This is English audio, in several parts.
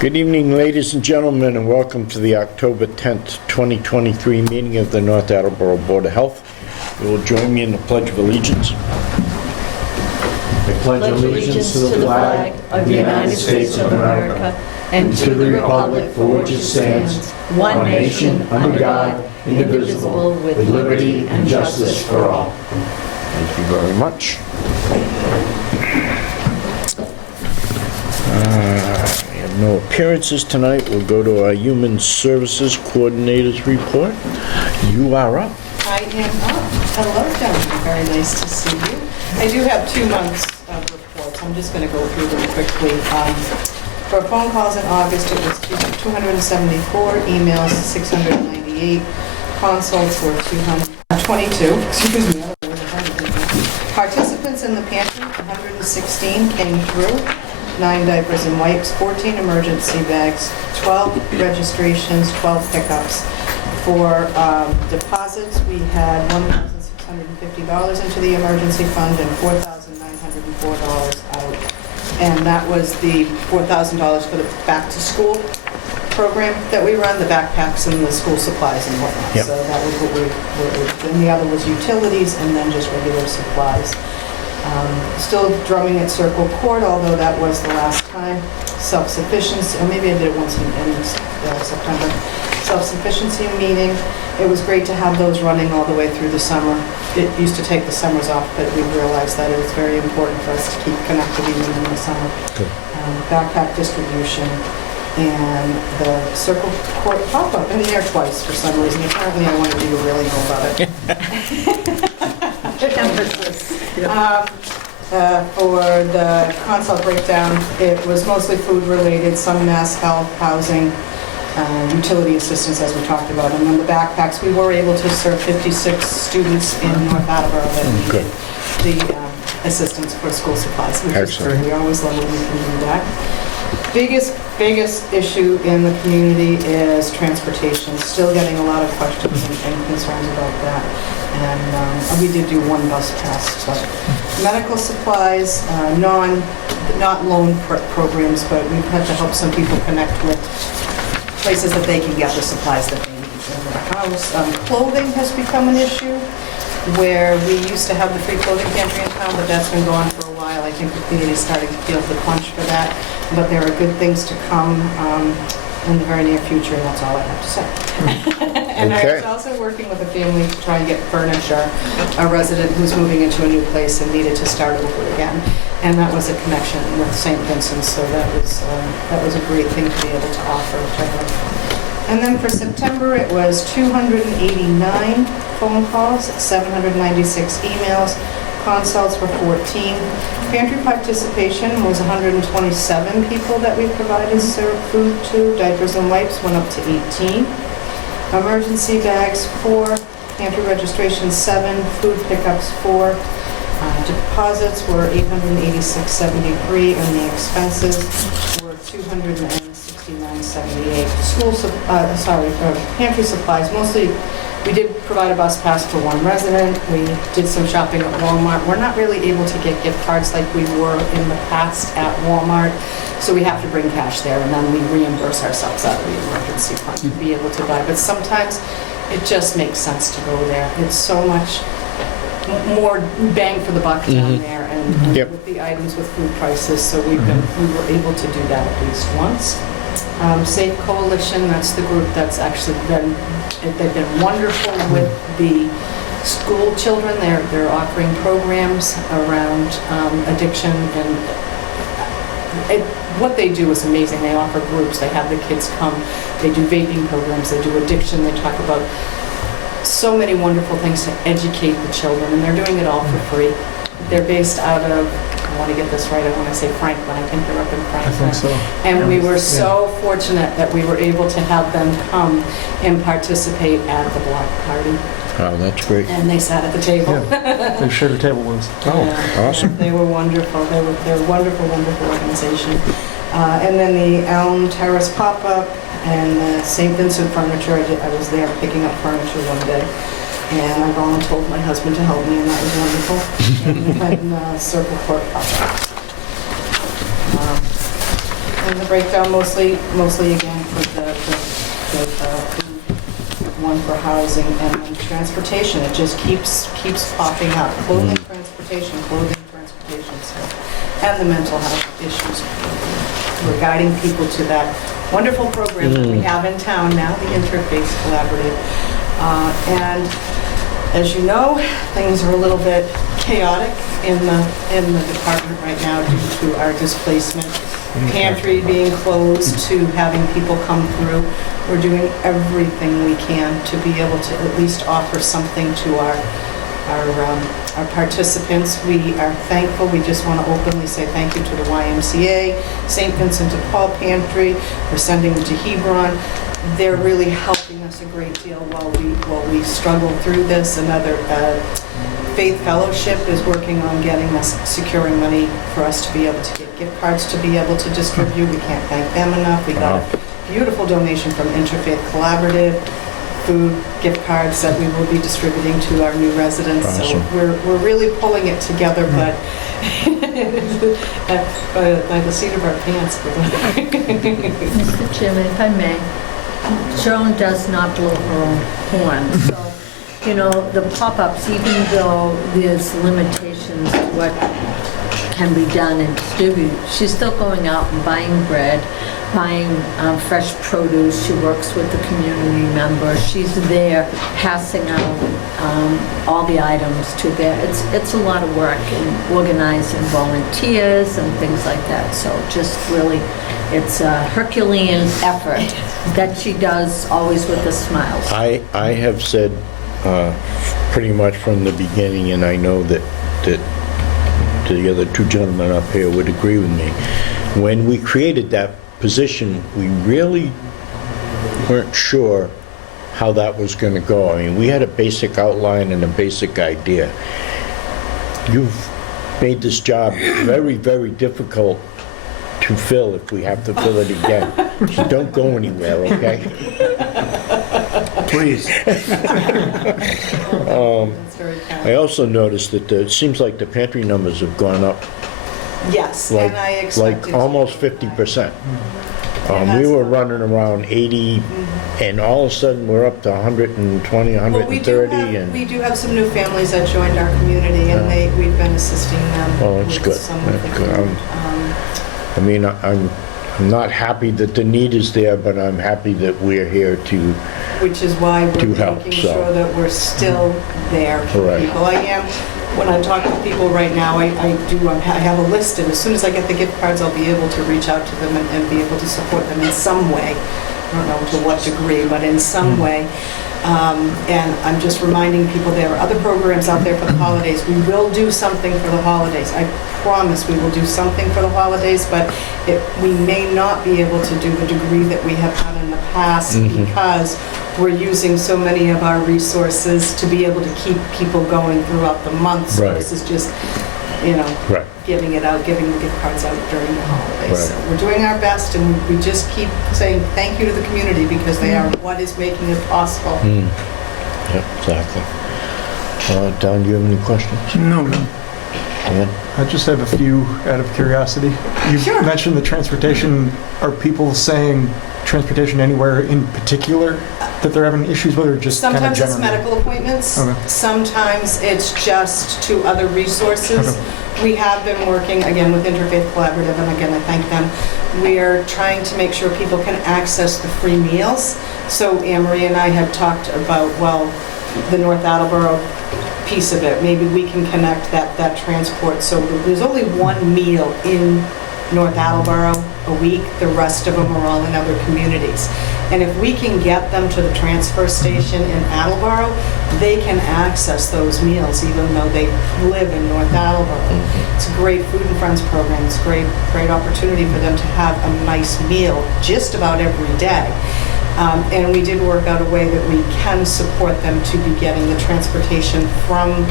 Good evening, ladies and gentlemen, and welcome to the October 10th, 2023 meeting of the North Attleboro Board of Health. You will join me in the Pledge of Allegiance. I pledge allegiance to the flag of the United States of America and to the republic for which it stands, one nation, under God, indivisible, with liberty and justice for all. Thank you very much. We have no appearances tonight. We'll go to our Human Services Coordinator's report. You are up. I am up. Hello, gentlemen. Very nice to see you. I do have 2 months of reports. I'm just going to go through them quickly. For phone calls in August, it was 274, emails 698, consults were 222. Excuse me. Participants in the pantry, 116 came through. 9 diapers and wipes, 14 emergency bags, 12 registrations, 12 pickups. For deposits, we had $1,650 into the emergency fund and $4,904 out. And that was the $4,000 for the back-to-school program that we run, the backpacks and the school supplies and whatnot. Yep. So that was what we were, and the other was utilities and then just regular supplies. Still drumming at Circle Court, although that was the last time. Self-sufficiency, or maybe I did it once in September. Self-sufficiency meeting. It was great to have those running all the way through the summer. It used to take the summers off, but we realized that it was very important for us to keep connected even in the summer. Good. Backpack distribution and the Circle Court pop-up in there twice for some reason. Apparently I wanted you to really know about it. Emphasis. For the consult breakdown, it was mostly food-related, some mass health, housing, utility assistance, as we talked about. And then the backpacks, we were able to serve 56 students in North Attleboro that Good. needed the assistance for school supplies, which is Excellent. great. We always love when we can do that. Biggest issue in the community is transportation. Still getting a lot of questions and concerns about that. And we did do one bus pass. So medical supplies, not loan programs, but we've had to help some people connect with places that they can get the supplies that they need in their house. Clothing has become an issue where we used to have the free clothing pantry in town, but that's been gone for a while. I think the community is starting to feel the crunch for that. But there are good things to come in the very near future, and that's all I have to say. And I was also working with a family to try and get furniture, a resident who's moving into a new place and needed to start over again. And that was a connection with St. Vincent's, so that was a great thing to be able to offer to her. And then for September, it was 289 phone calls, 796 emails, consults were 14. Pantry participation was 127 people that we provided food to. Diapers and wipes went up to 18. Emergency bags, 4. Pantry registration, 7. Food pickups, 4. Deposits were $886.73, and the expenses were $269.78. Pantry supplies, mostly. We did provide a bus pass for one resident. We did some shopping at Walmart. We're not really able to get gift cards like we were in the past at Walmart, so we have to bring cash there, and then we reimburse ourselves out of the emergency fund to be able to buy. But sometimes it just makes sense to go there. It's so much more bang for the buck down there, and Yep. with the items with food prices, so we were able to do that at least once. Safe Coalition, that's the group that's actually they've been wonderful with the school children. They're offering programs around addiction, and what they do is amazing. They offer groups, they have the kids come, they do vaping programs, they do addiction, they talk about so many wonderful things to educate the children, and they're doing it all for free. They're based out of, I want to get this right, I want to say Franklin. I think they're up in Franklin. I think so. And we were so fortunate that we were able to have them come and participate at the block party. Oh, that's great. And they sat at the table. They shared a table with us. Oh, Yeah, awesome. They were wonderful. They're a wonderful, wonderful organization. And then the Elm Terrace pop-up and the St. Vincent furniture. I was there picking up furniture one day. And I volunteered my husband to help me, and that was wonderful. And then Circle Court pop-up. And the breakdown mostly again for the food, one for housing, and then transportation. It just keeps popping up. Clothing, transportation, so, and the mental health issues. We're guiding people to that wonderful program that we have in town now, the Interfaith Collaborative. And as you know, things are a little bit chaotic in the department right now due to our displacement. Pantry being closed to having people come through. We're doing everything we can to be able to at least offer something to our participants. We are thankful. We just want to openly say thank you to the YMCA, St. Vincent de Paul Pantry. We're sending them to Hebron. They're really helping us a great deal while we struggle through this. Another Faith Fellowship is working on getting us, securing money for us to be able to get gift cards to be able to distribute. We can't thank them enough. We got a beautiful donation from Interfaith Collaborative, food, gift cards that we will be distributing to our new residents. Awesome. So we're really pulling it together, but by the seat of our pants. Mr. Chairman, if I may, Joan does not blow her own horn. So, you know, the pop-ups, even though there's limitations to what can be done and distributed, she's still going out and buying bread, buying fresh produce. She works with the community members. She's there passing out all the items to there. It's a lot of work in organizing volunteers and things like that. So just really, it's a Herculean effort that she does always with a smile. I have said pretty much from the beginning, and I know that the other two gentlemen up here would agree with me. When we created that position, we really weren't sure how that was going to go. I mean, we had a basic outline and a basic idea. You've made this job very, very difficult to fill if we have to fill it again. So don't go anywhere, okay? Please. That's very kind. I also noticed that it seems like the pantry numbers have gone up Yes, like, and I expected like almost 50%. We were running around 80, and all of a sudden we're up to 120, Well, 130, we and do have some new families that joined our community, and we've been assisting them Oh, that's with good. some of the That's good. food. I mean, I'm not happy that the need is there, but I'm happy that we're here to, Which is why we're To help, making so. sure that we're still there for Right. people. I am, when I talk to people right now, I have a list, and as soon as I get the gift cards, I'll be able to reach out to them and be able to support them in some way. I don't know to what degree, but in some way. And I'm just reminding people there are other programs out there for the holidays. We will do something for the holidays. I promise we will do something for the holidays, but we may not be able to do the degree that we have done in the past because we're using so many of our resources to be able to keep people going throughout the month. So Right. this is just, right. giving the gift cards out during the holidays. Right. So we're doing our best, and we just keep saying thank you to the community because they are what is making it possible. Yep, exactly. Don, do you have any questions? No. Dan? I just have a few out of curiosity. You Sure. mentioned the transportation. Are people saying transportation anywhere in particular that they're having issues with, or just kind of Sometimes it's generally? medical appointments. Okay. Sometimes it's just to other resources. Okay. We have been working, again, with Interfaith Collaborative, and again, I thank them. We're trying to make sure people can access the free meals. So Anne Marie and I had talked about, the North Attleboro piece of it. Maybe we can connect that transport. So there's only one meal in North Attleboro a week. The rest of them are all in other communities. And if we can get them to the transfer station in Attleboro, they can access those meals even though they live in North Attleboro. It's a great Food and Friends program. It's a great opportunity for them to have a nice meal just about every day. And we did work out a way that we can support them to be getting the transportation from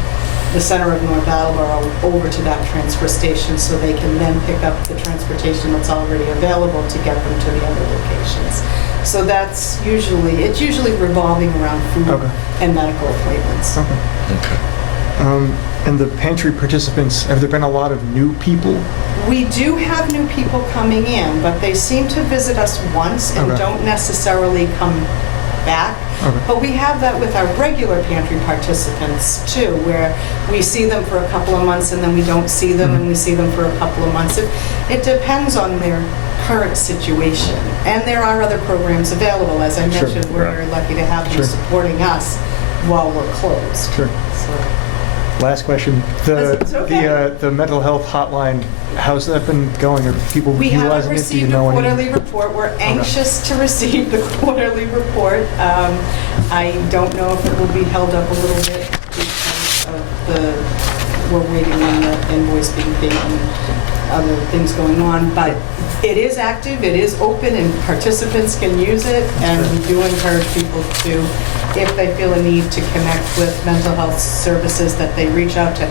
the center of North Attleboro over to that transfer station so they can then pick up the transportation that's already available to get them to the other locations. So it's usually revolving around food Okay. and medical appointments. Okay. And the pantry participants, have there been a lot of new people We do have new people coming in, but they seem to visit us once and Okay. don't necessarily come back. Okay. But we have that with our regular pantry participants too, where we see them for a couple of months and then we don't see them and we see them for a couple of months. It depends on their current situation. And there are other programs available. As I Sure. mentioned, we're very lucky to have them Sure. supporting us while we're closed. Sure. So, Last question. It's okay. The mental health hotline, how's that been going? Are people we haven't utilizing it? Do you received a know any? quarterly report. We're anxious to receive the quarterly report. I don't know if it will be held up a little bit because of we're waiting on the invoice being paid and other things going on, but it is active, it is open, and participants can use it, and we do encourage people to, if they feel a need to connect with mental health services, that they reach out to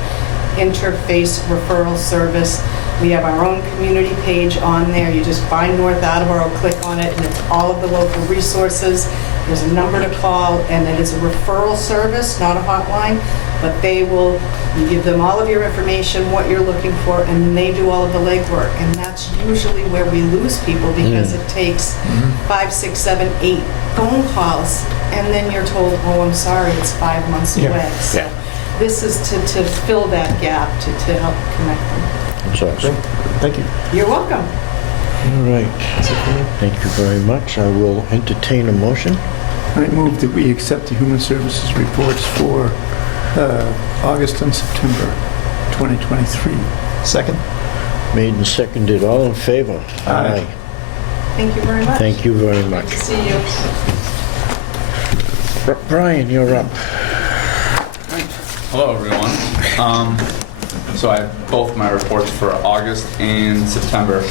Interface Referral Service. We have our own community page on there. You just find North Attleboro, click on it, and it's all of the local resources. There's a number to call, and it is a referral service, not a hotline, but they will, you give them all of your information, what you're looking for, and they do all of the legwork. And that's usually where we lose people, because it takes 5, 6, 7, 8 phone calls, and then you're told, oh, I'm sorry, it's 5 months Yeah. away. So Yeah. this is to fill that gap, to help connect them. That's awesome. Thank you. You're welcome. All right. Thank you very much. I will entertain a motion. I move that we accept the Human Services reports for August and September 2023. Second? Made and seconded. All in favor? Aye. Thank you very much. Thank you very Good much. to see you. Brian, you're up. Hello, everyone. So I have both my reports for August and September.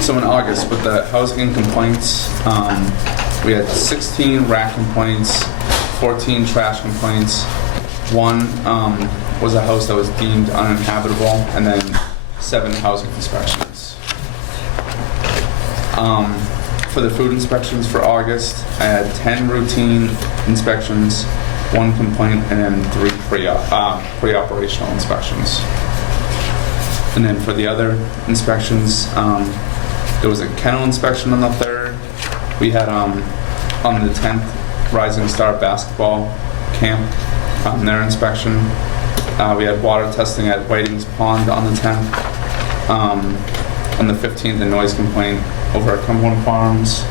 So in August, with the housing complaints, we had 16 rat complaints, 14 trash complaints. One was a house that was deemed uninhabitable, and then 7 housing inspections. For the food inspections for August, I had 10 routine inspections, 1 complaint, and then 3 pre-operational inspections. And then for the other inspections, there was a kennel inspection on the 3rd. We had on the 10th Rising Star basketball camp, their inspection. We had water testing at Whiting's Pond on the 10th. On the 15th, a noise complaint over at Cumberland Farms.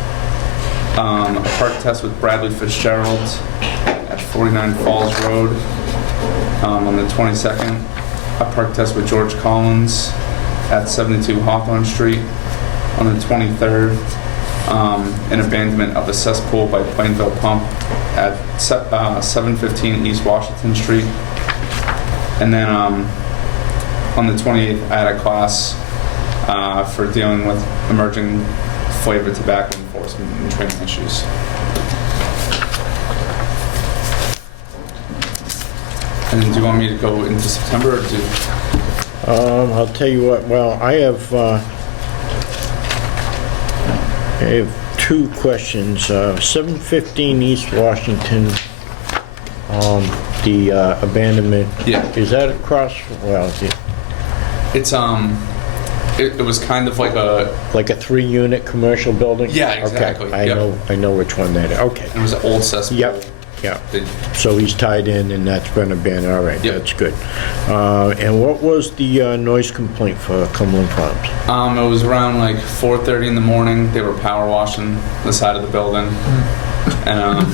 A park test with Bradley Fitzgerald at 49 Falls Road. On the 22nd, a park test with George Collins at 72 Hawthorne Street. On the 23rd, an abandonment of a cesspool by Plainville Pump at 715 East Washington Street. And then on the 28th, I had a class for dealing with emerging flavored tobacco enforcement and training issues. And then do you want me to go into September or do? I'll tell you what, well, I have 2 questions. 715 East Washington, the abandonment. Yeah. Is that across, well, It's it was kind of like a, like a 3-unit commercial building? Yeah, exactly. Okay, Yep. I know which one that is. Okay. it was an old cesspool. Yep, yeah. They- So he's tied in and that's been abandoned. All right, Yep. that's good. And what was the noise complaint for Cumberland Farms? It was around like 4:30 in the morning. They were power washing the side of the building, and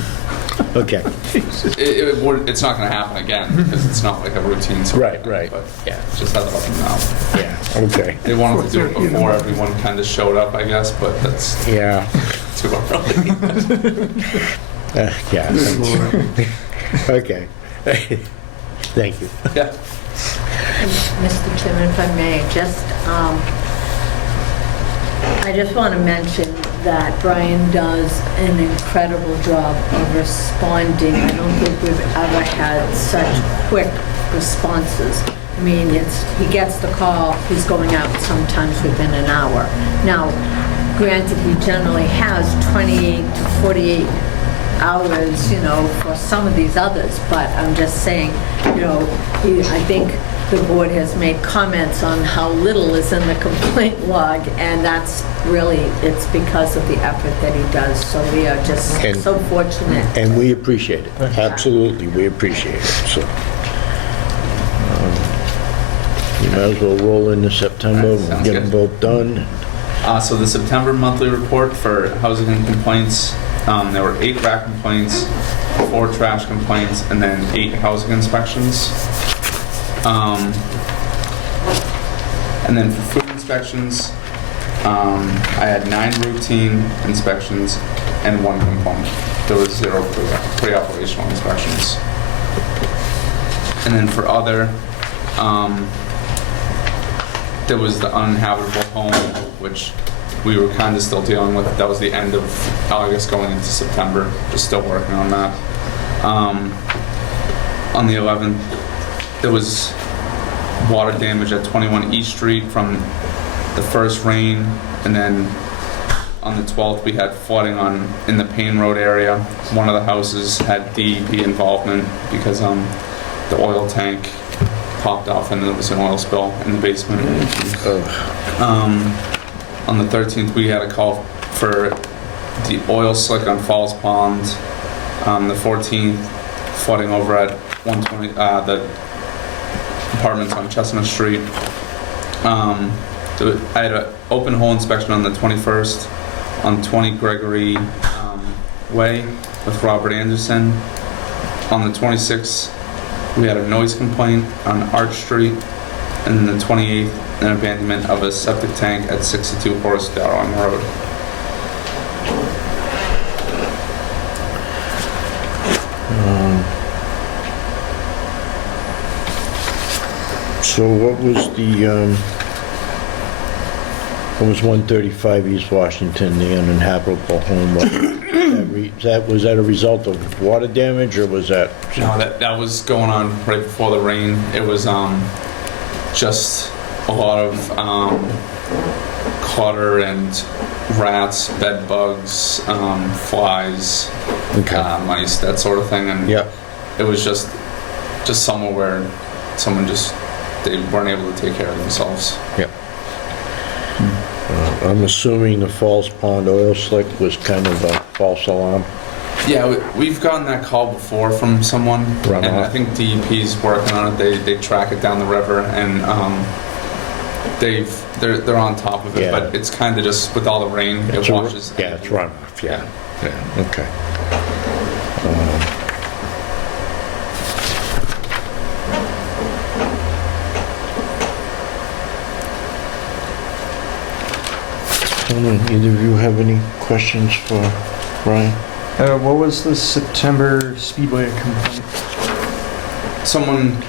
Okay, it's not going to happen again because it's not like a routine sort of Right, thing, right. But yeah, just had to let them know. yeah, okay, They wanted to do it 4:30 in the before morning. everyone kind of showed up, I guess, but that's yeah, too early. yeah, Good Lord. okay. Thank you. Yeah. Mr. Chairman, if I may, I just want to mention that Brian does an incredible job of responding. I don't think we've ever had such quick responses. I mean, he gets the call, he's going out sometimes within an hour. Now, granted, he generally has 28 to 48 hours, for some of these others, but I'm just saying, I think the board has made comments on how little is in the complaint log, and that's really, it's because of the effort that he does, so we are just And- so fortunate. And we appreciate it. Absolutely, we appreciate it, so. You might as well roll into September, Alright, we'll sounds get them good. both done. So the September monthly report for housing and complaints, there were 8 rat complaints, 4 trash complaints, and then 8 housing inspections. And then for food inspections, I had 9 routine inspections and 1 complaint. There was 0 pre-operational inspections. And then for other, there was the uninhabitable home, which we were kind of still dealing with. That was the end of August going into September, just still working on that. On the 11th, there was water damage at 21 East Street from the first rain, and then on the 12th we had flooding in the Payne Road area. One of the houses had DEP involvement because the oil tank popped off and there was an oil spill in the basement. On the 13th, we had a call for the oil slick on Falls Pond. The 14th, flooding over at 120, the apartments on Chestnut Street. I had an open hole inspection on the 21st on 20 Gregory Way with Robert Anderson. On the 26th, we had a noise complaint on Arch Street, and then the 28th, an abandonment of a septic tank at 62 Horace Darwin Road. So what was what was 135 East Washington, the uninhabitable home? Was that a result of water damage, or was that? No, that was going on right before the rain. It was just a lot of clutter and rats, bed bugs, flies, mice, that sort of thing. And Yeah. it was just somewhere where someone they weren't able to take care of themselves. Yeah. I'm assuming the Falls Pond oil slick was kind of a false alarm. Yeah, we've gotten that call before from someone, Runoff. and I think DEP's working on it. They track it down the river, and they're on top of it. Yeah. But it's kind of just with all the rain, it washes. Yeah, it's runoff, yeah. Yeah, okay. Either of you have any questions for Brian? What was the September Speedway complaint? Someone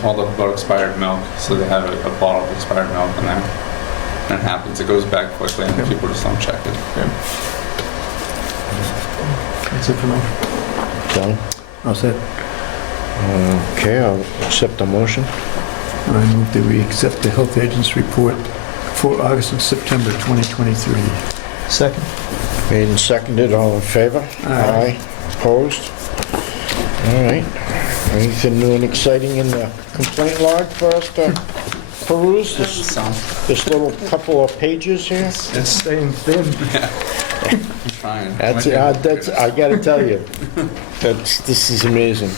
called up about expired milk, so they have a bottle of expired milk in there. And it happens, it goes back quickly, and people just don't check it. That's it for me. John? All set. Okay, I'll accept the motion. I move that we accept the health agent's report for August and September 2023. Second. Made and seconded, all in favor? Aye. Opposed? All right. Anything new and exciting in the complaint log for us to peruse? This little couple of pages here? It's Staying thin. trying. That's, I gotta tell you, this is amazing.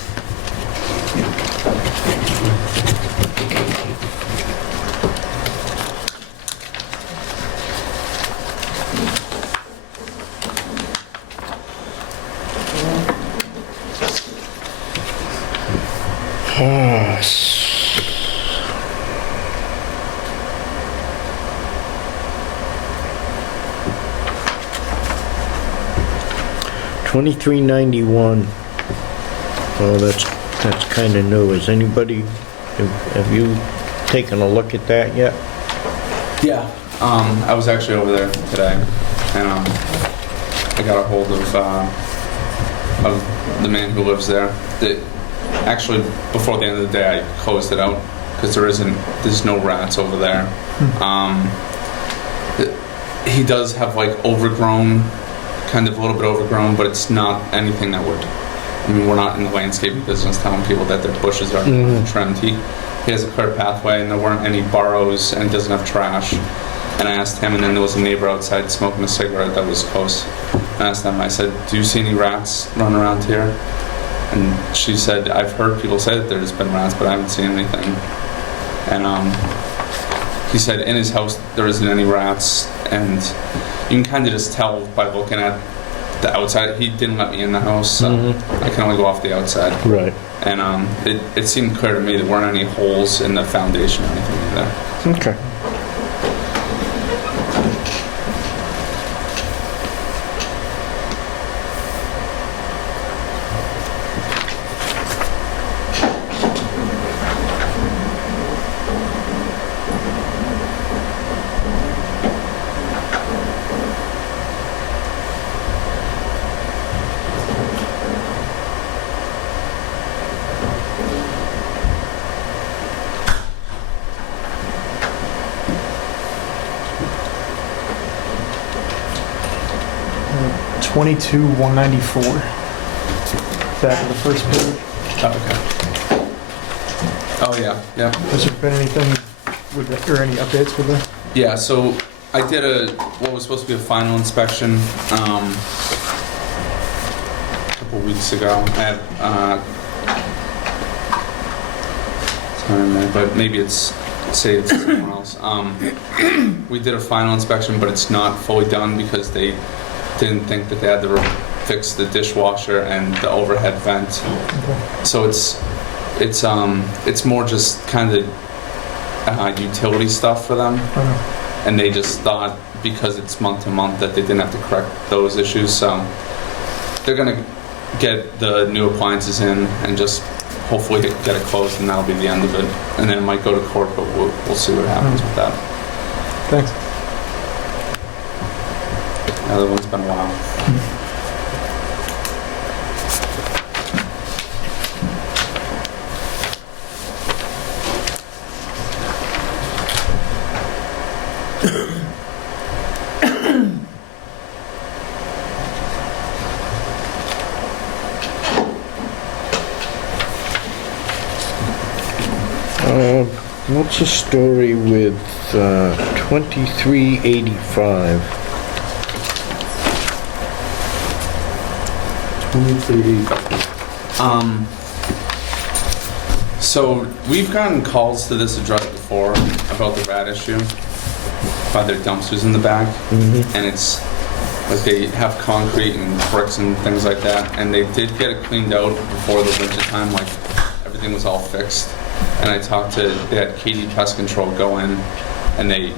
Ah, 2391. Oh, that's kind of new. Is anybody, have you taken a look at that yet? Yeah, I was actually over there today, and I got a hold of the man who lives there. Actually, before the end of the day, I closed it out because there's no rats over there. He does have like overgrown, kind of a little bit overgrown, but it's not anything that would. I mean, we're not in the landscaping business telling people that their bushes are trimmed. he has a curb pathway and there weren't any burrows and he doesn't have trash. And I asked him, and then there was a neighbor outside smoking a cigarette that was close. I asked them, I said, do you see any rats running around here? And she said, I've heard people say that there's been rats, but I haven't seen anything. And he said in his house there isn't any rats, and you can kind of just tell by looking at the outside. He didn't let me in the house, so I can only go off the outside. Right. And it seemed clear to me there weren't any holes in the foundation or anything either. Okay. Uh, 22,194. Back of the first page. Oh, okay. Oh, yeah, yeah. Has there been anything with the, or any updates with the? Yeah, so I did what was supposed to be a final inspection a couple weeks ago. I had, sorry, but maybe it's saved to someone else. We did a final inspection, but it's not fully done because they didn't think that they had to fix the dishwasher and the overhead vent. So it's more just kind of utility stuff for them. And they just thought because it's month to month that they didn't have to correct those issues. So they're gonna get the new appliances in and just hopefully get it closed, and that'll be the end of it. And then it might go to court, but we'll see what happens with that. Thanks. The other one's been a while. What's the story with 2385? 2385. So we've gotten calls to this address before about the rat issue by their dumpsters in the back. And it's like they have concrete and bricks and things like that, and they did get it cleaned out before the winter time, like everything was all fixed. And I talked to, they had Katie Pest Control go in, and they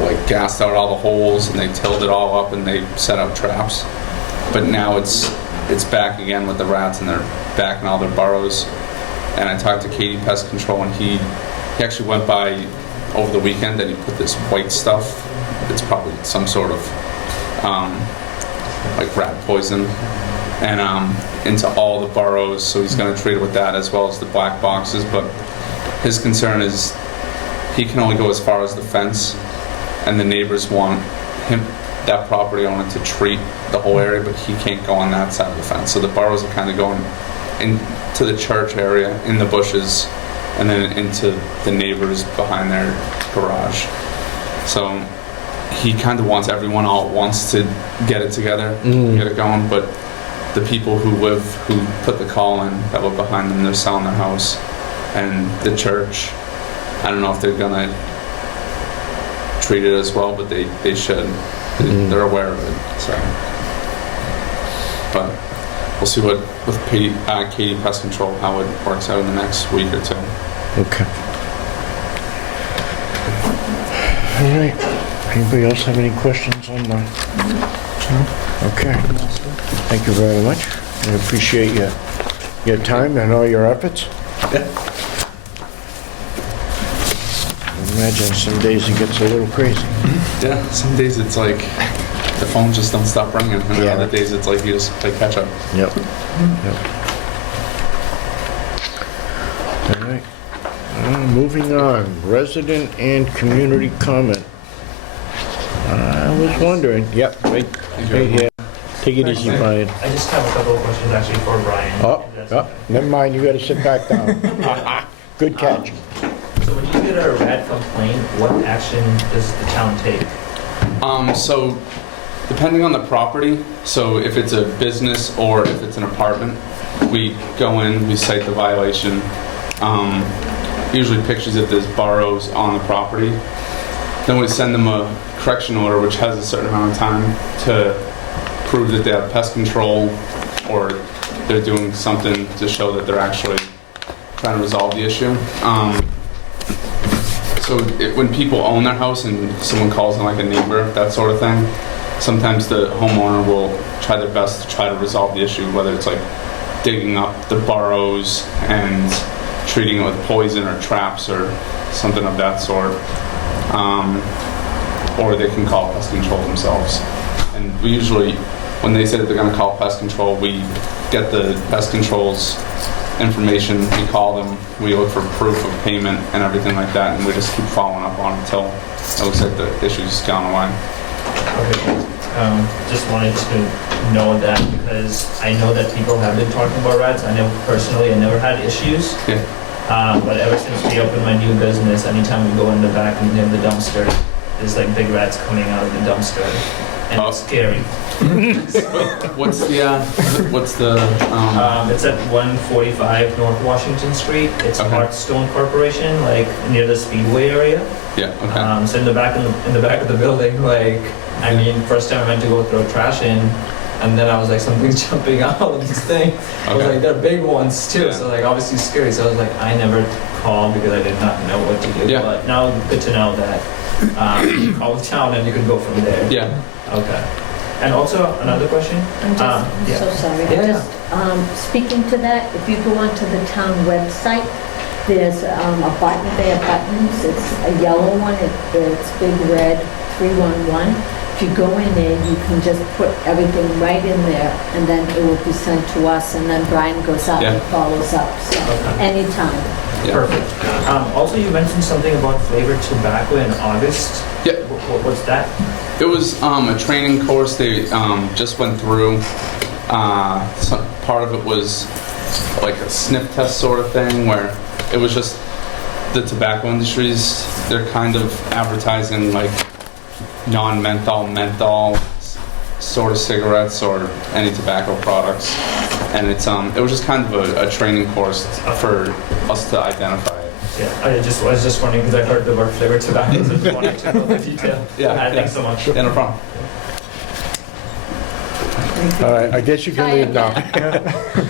like gassed out all the holes and they tilled it all up and they set up traps. But now it's back again with the rats, and they're back in all their burrows. And I talked to Katie Pest Control, and he actually went by over the weekend and he put this white stuff. It's probably some sort of like rat poison, and into all the burrows. So he's going to treat it with that as well as the black boxes. But his concern is he can only go as far as the fence, and the neighbors want that property owner to treat the whole area, but he can't go on that side of the fence. So the burrows are kind of going into the church area, in the bushes, and then into the neighbors behind their garage. So he kind of wants everyone all at once to get it together, get it going, but the people who put the call in that were behind them, they're selling their house. And the church, I don't know if they're gonna treat it as well, but they should. They're aware of it, so. But we'll see what, with Katie Pest Control, how it works out in the next week or two. Okay. All right. Anybody else have any questions on that? Okay. Thank you very much. I appreciate your time and all your efforts. Yeah. I imagine some days it gets a little crazy. Yeah, some days it's like the phone just don't stop ringing, and Yeah. other days it's like you just play catch up. Yep. All right. Moving on, resident and community comment. I was wondering, yep, right here. Take it easy, Brian. I just have a couple of questions actually for Brian. Oh, never mind, you gotta sit back down. Good catch. So when you get a rat complaint, what action does the town take? So depending on the property, so if it's a business or if it's an apartment, we go in, we cite the violation, usually pictures if there's burrows on the property. Then we send them a correction order, which has a certain amount of time to prove that they have pest control or they're doing something to show that they're actually trying to resolve the issue. When people own their house and someone calls them like a neighbor, that sort of thing, sometimes the homeowner will try their best to try to resolve the issue, whether it's like digging up the burrows and treating it with poison or traps or something of that sort. Or they can call pest control themselves. And we usually, when they say that they're going to call pest control, we get the pest control's information, we call them, we look for proof of payment and everything like that, and we just keep following up on it until it looks like the issue's gone away. Okay. Just wanted to know that because I know that people have been talking about rats. I know personally I never had issues. Yeah. But ever since we opened my new business, anytime we go in the back and near the dumpster, there's like big rats coming out of the dumpster. And it's scary. What's the It's at 145 North Washington Street. It's Okay. Hearthstone Corporation, like near the Speedway area. yeah, okay. So in the back of the building, like, I mean, first time I went to go throw trash in, and then I was like, something's jumping out of this thing. I was Okay. like, they're big ones too, Yeah. so like obviously scary. So I was like, I never called because I did not know what to do. Yeah. But now good to know that you call the town and you can go from there. Yeah. Okay. And also another question. I'm yeah. so sorry. Yeah. Just speaking to that, if you go onto the town website, there's a button there, buttons. It's a yellow one. It's big red 311. If you go in there, you can just put everything right in there, and then it will be sent to us, and then Brian goes out and Yeah. follows up. So Okay. anytime. Yeah. Perfect. Also, you mentioned something about flavored tobacco in August. Yeah. What's that? It was a training course they just went through. Part of it was like a sniff test sort of thing where it was just the tobacco industries, they're kind of advertising like non-menthol, menthol sort of cigarettes or any tobacco products. And it was just kind of a training course for us to identify it. Yeah, I was just wondering because I heard the word flavored tobacco, so just wanted to know the detail. Yeah, Thanks so much. Yeah, no problem. All right, I guess you can leave now.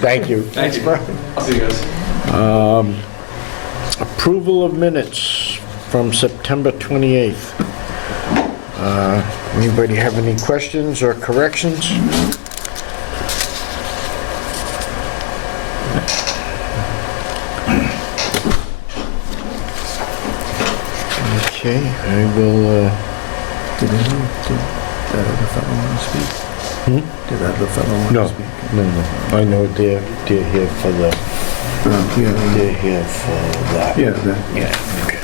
Thank you. Thanks, bro. I'll see you guys. Approval of minutes from September 28th. Anybody have any questions or corrections? Okay, I will, Did that other fellow want to speak? Did that other fellow want No. to speak? no, I know they're here for the, Yeah, they're here for that. yeah, that, Yeah, okay.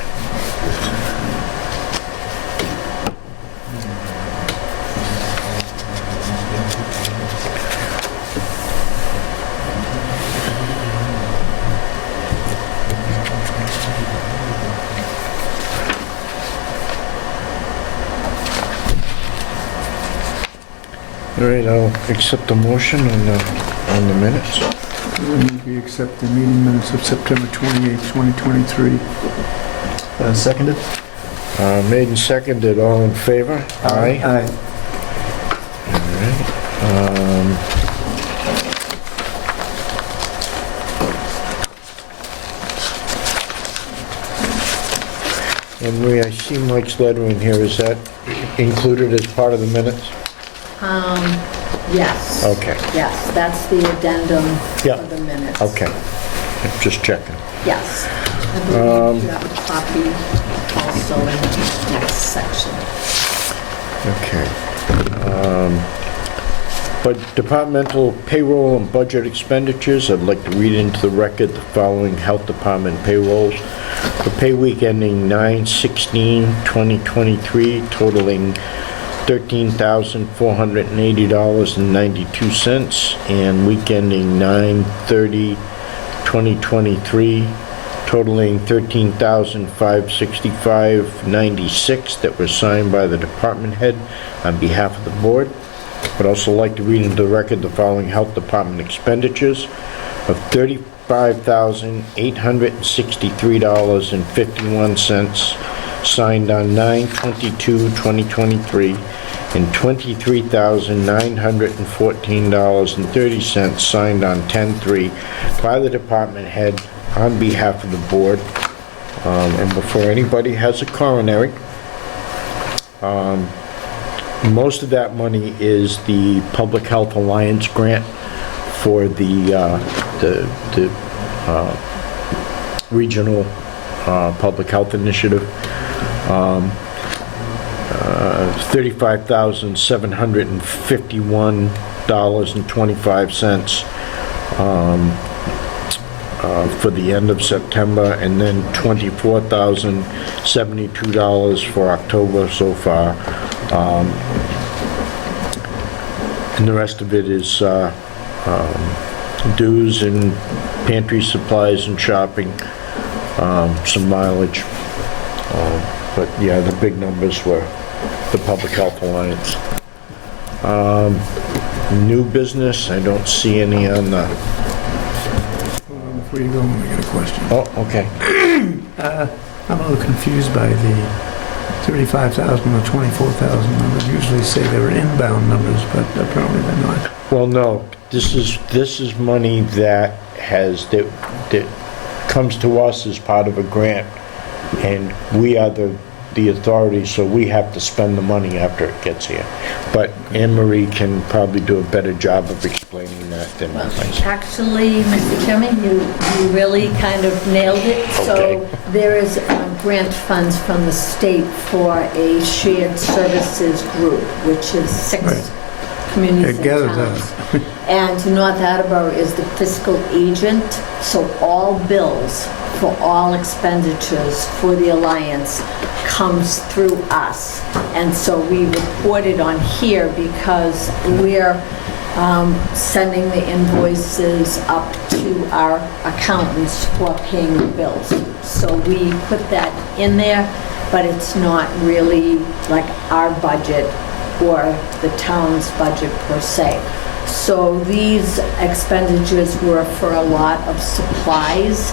All right, I'll accept the motion on the minutes. we accept the meeting minutes of September 28th, 2023. Seconded? Made and seconded, all in favor? Aye. Aye. All right. And I see Mike's letter in here, is that included as part of the minutes? Yes. Okay, Yes, that's the addendum Yeah. for the minutes. okay, just checking. Yes. I believe you have a copy also in the next section. Okay. But departmental payroll and budget expenditures, I'd like to read into the record the following health department payrolls. For pay week ending 9/16/2023 totaling $13,480.92, and week ending 9/30/2023 totaling $13,565.96 that were signed by the department head on behalf of the board. Would also like to read into the record the following health department expenditures of $35,863.51 signed on 9/22/2023 and $23,914.30 signed on 10/3 by the department head on behalf of the board. And before anybody has a coronary, most of that money is the Public Health Alliance grant for the regional public health initiative. $35,751.25 for the end of September, and then $24,072 for October so far. And the rest of it is dues and pantry supplies and shopping, some mileage. But yeah, the big numbers were the Public Health Alliance. New business, I don't see any on the, Before you go, I got a question. oh, okay. I'm a little confused by the 35,000 or 24,000 numbers. Usually say they were inbound numbers, but apparently they're not. Well, no, this is money that comes to us as part of a grant, and we are the authority, so we have to spend the money after it gets here. But Anne Marie can probably do a better job of explaining that than I. Actually, Mr. Chairman, you really kind of nailed it. So Okay. there is grant funds from the state for a shared services group, which is 6 Right. communities It and gathers towns. that. And North Attleboro is the fiscal agent, so all bills for all expenditures for the Alliance comes through us. And so we report it on here because we're sending the invoices up to our accountants for paying the bills. So we put that in there, but it's not really like our budget or the town's budget per se. So these expenditures were for a lot of supplies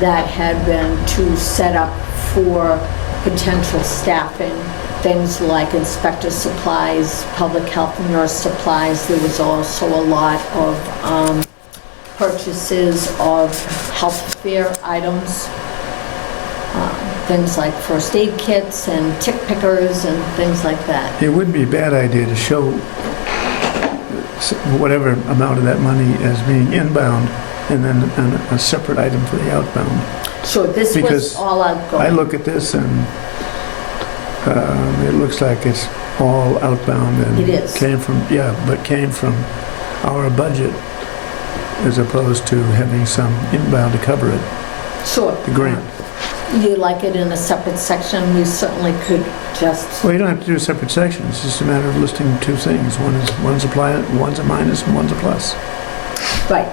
that had been to set up for potential staffing, things like inspector supplies, public health nurse supplies. There was also a lot of purchases of health fair items, things like first aid kits and tick pickers and things like that. It would be a bad idea to show whatever amount of that money as being inbound and then a separate item for the outbound. So this was Because all outgoing. I look at this and it looks like it's all outbound and It is. came from our budget as opposed to having some inbound to cover it, Sure. the grant. You like it in a separate section, we certainly could just, Well, you don't have to do a separate section. It's just a matter of listing two things. One's a minus and one's a plus. right,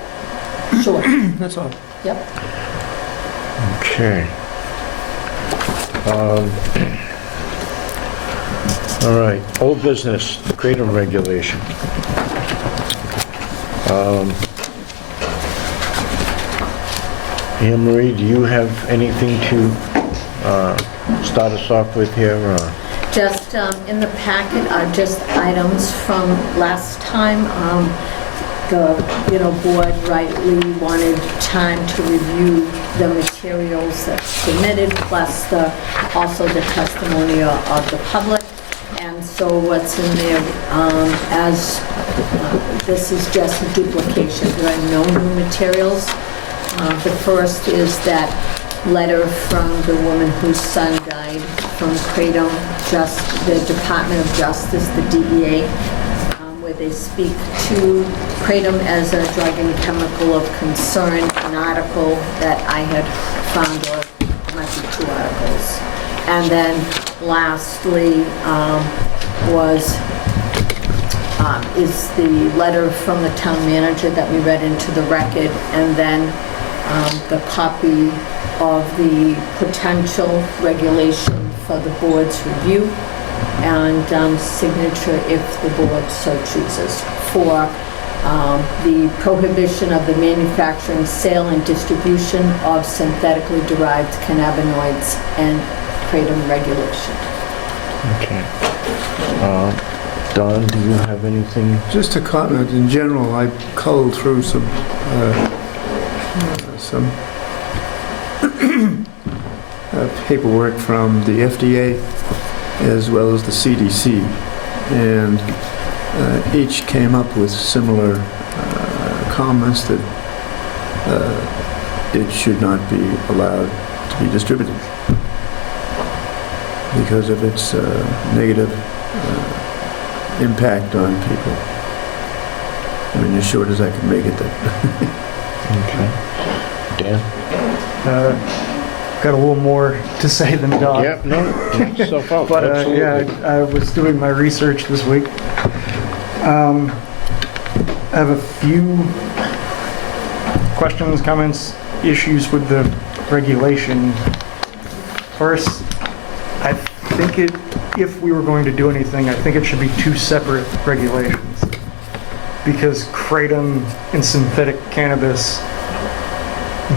sure, That's all. yep. Okay. All right, old business, Kratom regulation. Anne Marie, do you have anything to start us off with here? Just in the packet are just items from last time. The, board rightly wanted time to review the materials that's submitted, plus also the testimony of the public. And so what's in there, this is just duplication. There are no new materials. The first is that letter from the woman whose son died from Kratom, the Department of Justice, the DEA, where they speak to Kratom as a drug and chemical of concern, an article that I had found, or it might be 2 articles. And then lastly is the letter from the town manager that we read into the record, and then the copy of the potential regulation for the board's review and signature if the board so chooses for the prohibition of the manufacturing, sale, and distribution of synthetically derived cannabinoids and kratom regulation. Okay. Don, do you have anything? Just a comment, in general, I culled through some paperwork from the FDA as well as the CDC, and each came up with similar comments that it should not be allowed to be distributed because of its negative impact on people. I mean, as short as I can make it. Okay. Dan? Got a little more to say than Don. Yep, no, so far, But absolutely. yeah, I was doing my research this week. I have a few questions, comments, issues with the regulation. First, I think if we were going to do anything, I think it should be two separate regulations. Because kratom and synthetic cannabis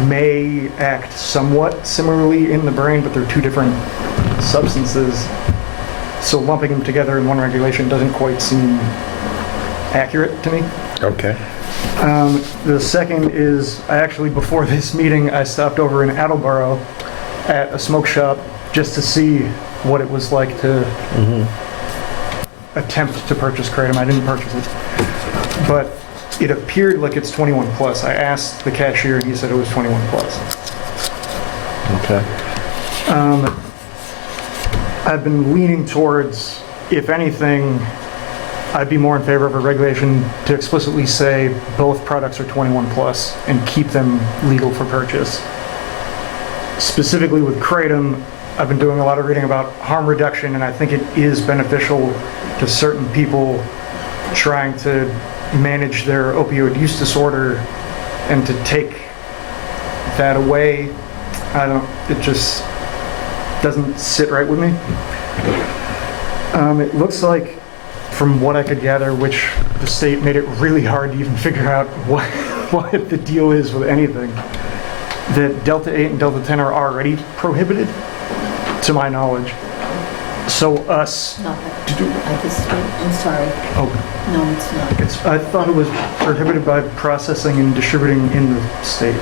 may act somewhat similarly in the brain, but they're two different substances. So lumping them together in one regulation doesn't quite seem accurate to me. Okay. The second is, before this meeting, I stopped over in Attleboro at a smoke shop just to see what it was like to attempt to purchase kratom. I didn't purchase it, but it appeared like it's 21 plus. I asked the cashier and he said it was 21 plus. Okay. I've been leaning towards, if anything, I'd be more in favor of a regulation to explicitly say both products are 21 plus and keep them legal for purchase. Specifically with kratom, I've been doing a lot of reading about harm reduction, and I think it is beneficial to certain people trying to manage their opioid use disorder, and to take that away, it just doesn't sit right with me. It looks like, from what I could gather, which the state made it really hard to even figure out what the deal is with anything, that Delta 8 and Delta 10 are already prohibited, to my knowledge. So us... Not at this point, I'm sorry. Oh, No, it's not. I thought it was prohibited by processing and distributing in the state.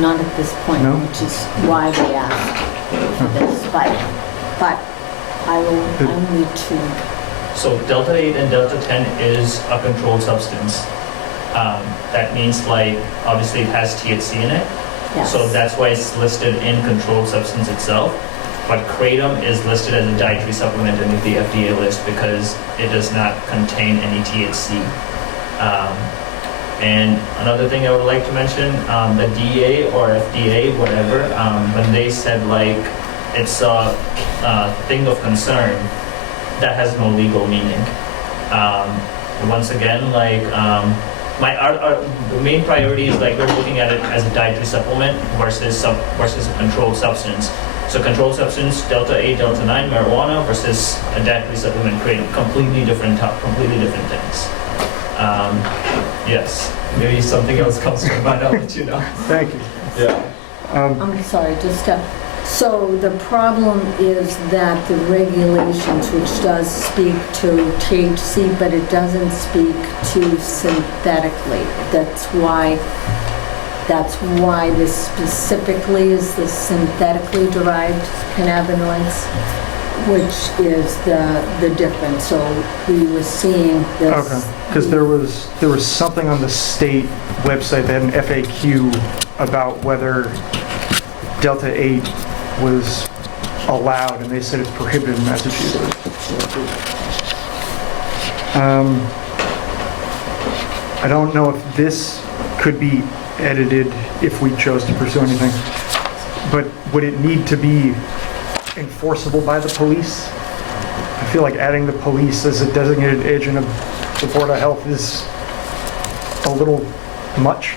Not at this point, No? which is why they asked for this, but I will need to, So Delta 8 and Delta 10 is a controlled substance. That means, like, obviously it has THC in it. yes. So that's why it's listed in controlled substance itself. But kratom is listed as a dietary supplement in the FDA list because it does not contain any THC. And another thing I would like to mention, the DEA or FDA, whatever, when they said like it's a thing of concern, that has no legal meaning. Once again, like the main priority is like we're looking at it as a dietary supplement versus a controlled substance. So controlled substance, Delta 8, Delta 9, marijuana versus a dietary supplement, kratom, completely different things. Yes, maybe something else comes to mind, I'll let you know. Thank you. Yeah. I'm sorry, so the problem is that the regulations, which does speak to THC, but it doesn't speak to synthetically. That's why this specifically is the synthetically derived cannabinoids, which is the difference. So we were seeing this. Okay, because there was something on the state website that had an FAQ about whether Delta 8 was allowed, and they said it's prohibited in Massachusetts. I don't know if this could be edited if we chose to pursue anything, but would it need to be enforceable by the police? I feel like adding the police as a designated agent of the Board of Health is a little much.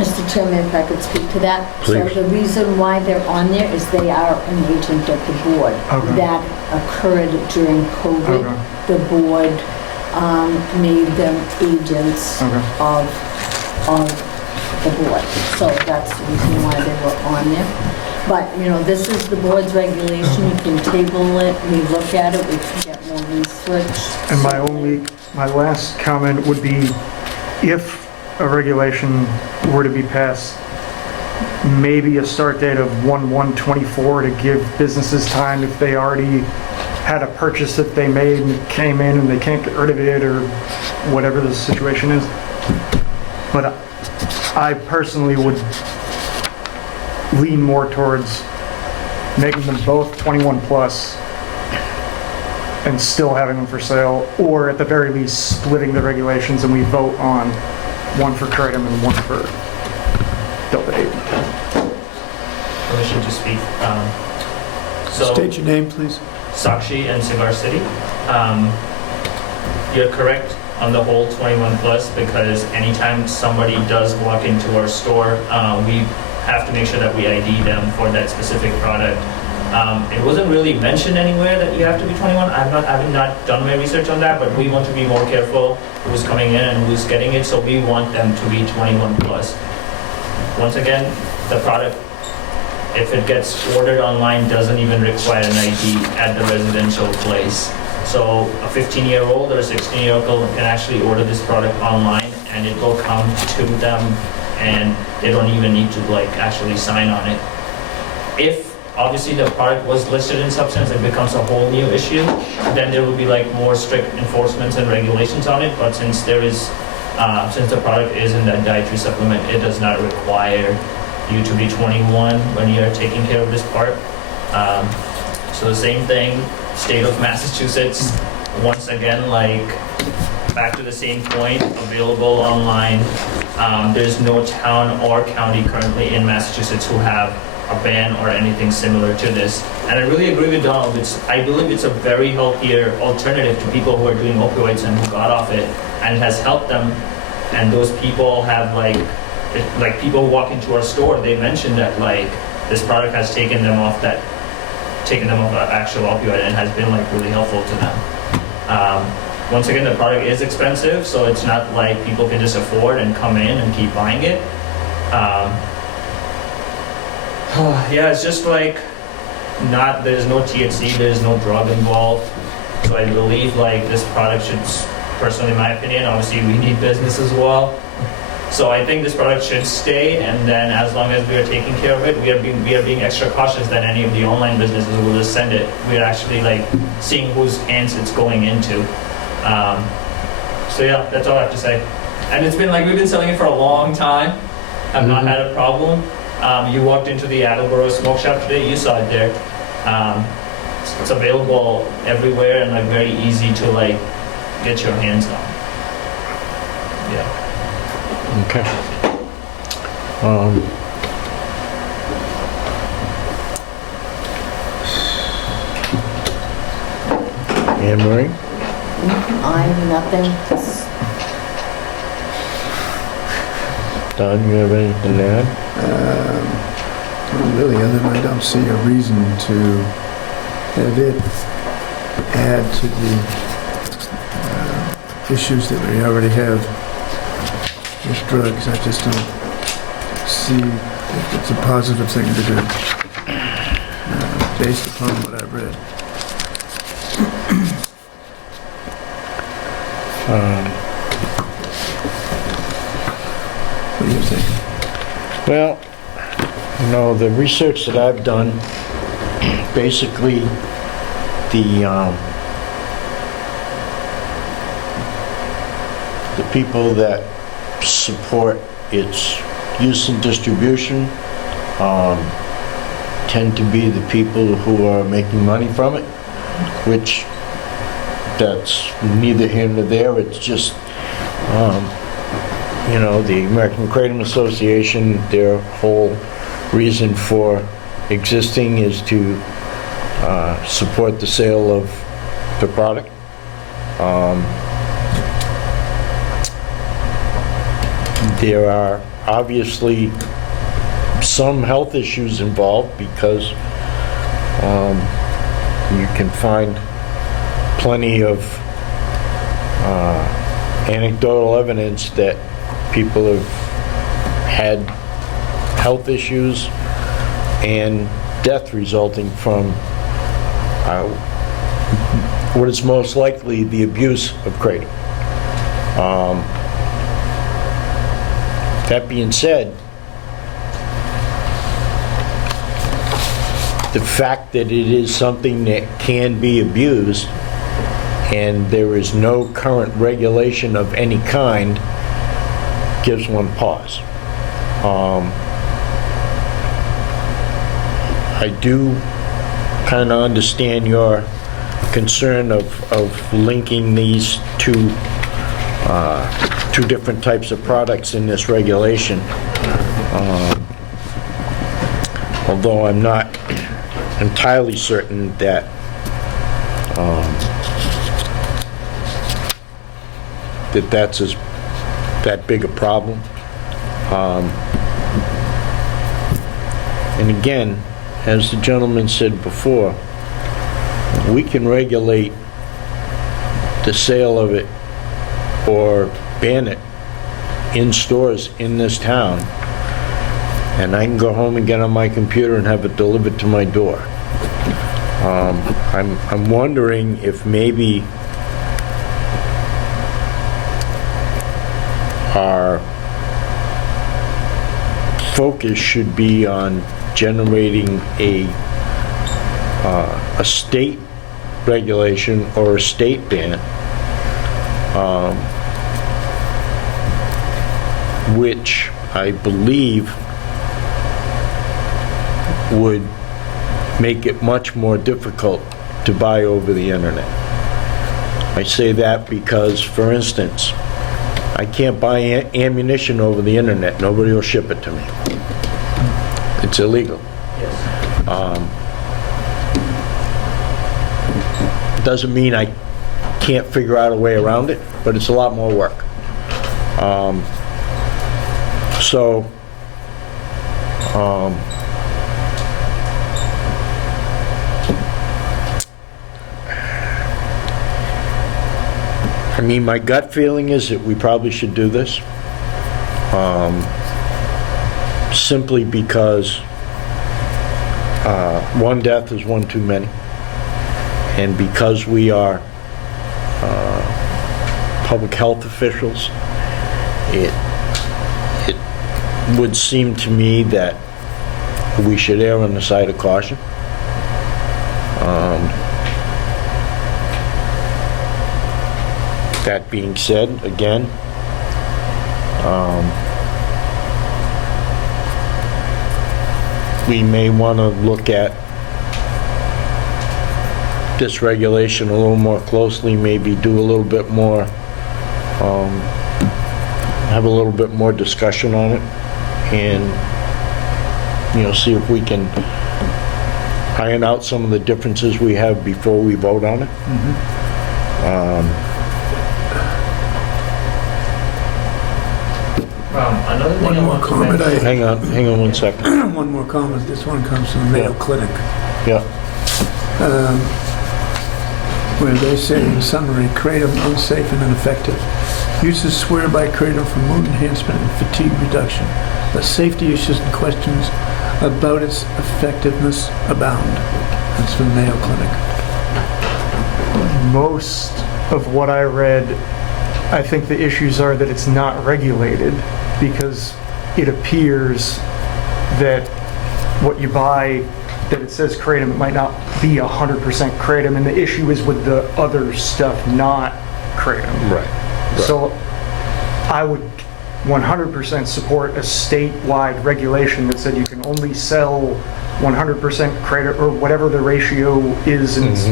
Mr. Chairman, if I could speak to that? Please. So the reason why they're on there is they are an agent of the board. Okay. That occurred during COVID. Okay. The board made them agents Okay. of the board. So that's the reason why they were on there. But, this is the board's regulation. You can table it, we look at it, we can get more research. And my last comment would be, if a regulation were to be passed, maybe a start date of 1/1/24 to give businesses time if they already had a purchase that they made and came in and they can't get rid of it or whatever the situation is. But I personally would lean more towards making them both 21 plus and still having them for sale, or at the very least splitting the regulations and we vote on one for Kratom and one for Delta 8. Permission to speak. So, State your name, please. Sakshi and Cigar City. You're correct on the whole 21 plus, because anytime somebody does walk into our store, we have to make sure that we ID them for that specific product. It wasn't really mentioned anywhere that you have to be 21. I've not done my research on that, but we want to be more careful who's coming in and who's getting it, so we want them to be 21 plus. Once again, the product, if it gets ordered online, doesn't even require an ID at the residential place. So a 15-year-old or a 16-year-old can actually order this product online and it will come to them and they don't even need to actually sign on it. If obviously the product was listed in substance, it becomes a whole new issue, then there will be more strict enforcements and regulations on it. But since since the product is in that dietary supplement, it does not require you to be 21 when you're taking care of this part. So the same thing, state of Massachusetts, once again, back to the same point, available online. There's no town or county currently in Massachusetts who have a ban or anything similar to this. And I really agree with Donald. I believe it's a very healthier alternative to people who are doing opioids and who got off it, and it has helped them. And those people have people who walk into our store, they mentioned that this product has taken them off an actual opioid and has been really helpful to them. Once again, the product is expensive, so it's not like people can just afford and come in and keep buying it. Yeah, it's just there's no THC, there's no drug involved. So I believe this product should, personally in my opinion, obviously we need business as well. So I think this product should stay, and then as long as we are taking care of it, we are being extra cautious than any of the online businesses who will just send it. We are actually seeing whose hands it's going into. So yeah, that's all I have to say. And it's been we've been selling it for a long time. I've not had a problem. You walked into the Attleboro Smoke Shop today, you saw it there. It's available everywhere and very easy to get your hands on. Yeah. Okay. Anne Marie? I'm nothing. Don, you have anything to add? Not really, other than I don't see a reason to have it add to the issues that we already have with drugs. I just don't see if it's a positive thing to do, based upon what I've read. What do you think? Well, the research that I've done, basically, the people that support its use and distribution tend to be the people who are making money from it, which that's neither here nor there. It's just, the American Kratom Association, their whole reason for existing is to support the sale of the product. There are obviously some health issues involved because you can find plenty of anecdotal evidence that people have had health issues and death resulting from what is most likely the abuse of kratom. That being said, the fact that it is something that can be abused and there is no current regulation of any kind gives one pause. I do kind of understand your concern of linking these two different types of products in this regulation. Although I'm not entirely certain that that's that big a problem. And again, as the gentleman said before, we can regulate the sale of it or ban it in stores in this town, and I can go home and get on my computer and have it delivered to my door. I'm wondering if maybe our focus should be on generating a state regulation or a state ban, which I believe would make it much more difficult to buy over the internet. I say that because, for instance, I can't buy ammunition over the internet. Nobody will ship it to me. It's illegal. Yes. Doesn't mean I can't figure out a way around it, but it's a lot more work. I mean, my gut feeling is that we probably should do this, simply because one death is one too many, and because we are public health officials, it would seem to me that we should err on the side of caution. That being said, again, we may want to look at this regulation a little more closely, maybe do a little bit more, have a little bit more discussion on it, and, see if we can iron out some of the differences we have before we vote on it. Another thing One I more want to comment. mention. Hang on one second. One more comment. This one comes from the Mayo Yeah. Clinic, Yeah. where they say in summary, kratom unsafe and ineffective. Users swear by kratom for mood enhancement and fatigue reduction, but safety issues and questions about its effectiveness abound. That's from the Mayo Clinic. Most of what I read, I think the issues are that it's not regulated, because it appears that what you buy, that it says kratom, it might not be 100% kratom, and the issue is with the other stuff not kratom. Right. So I would 100% support a statewide regulation that said you can only sell 100% kratom, or whatever the ratio is, and it's,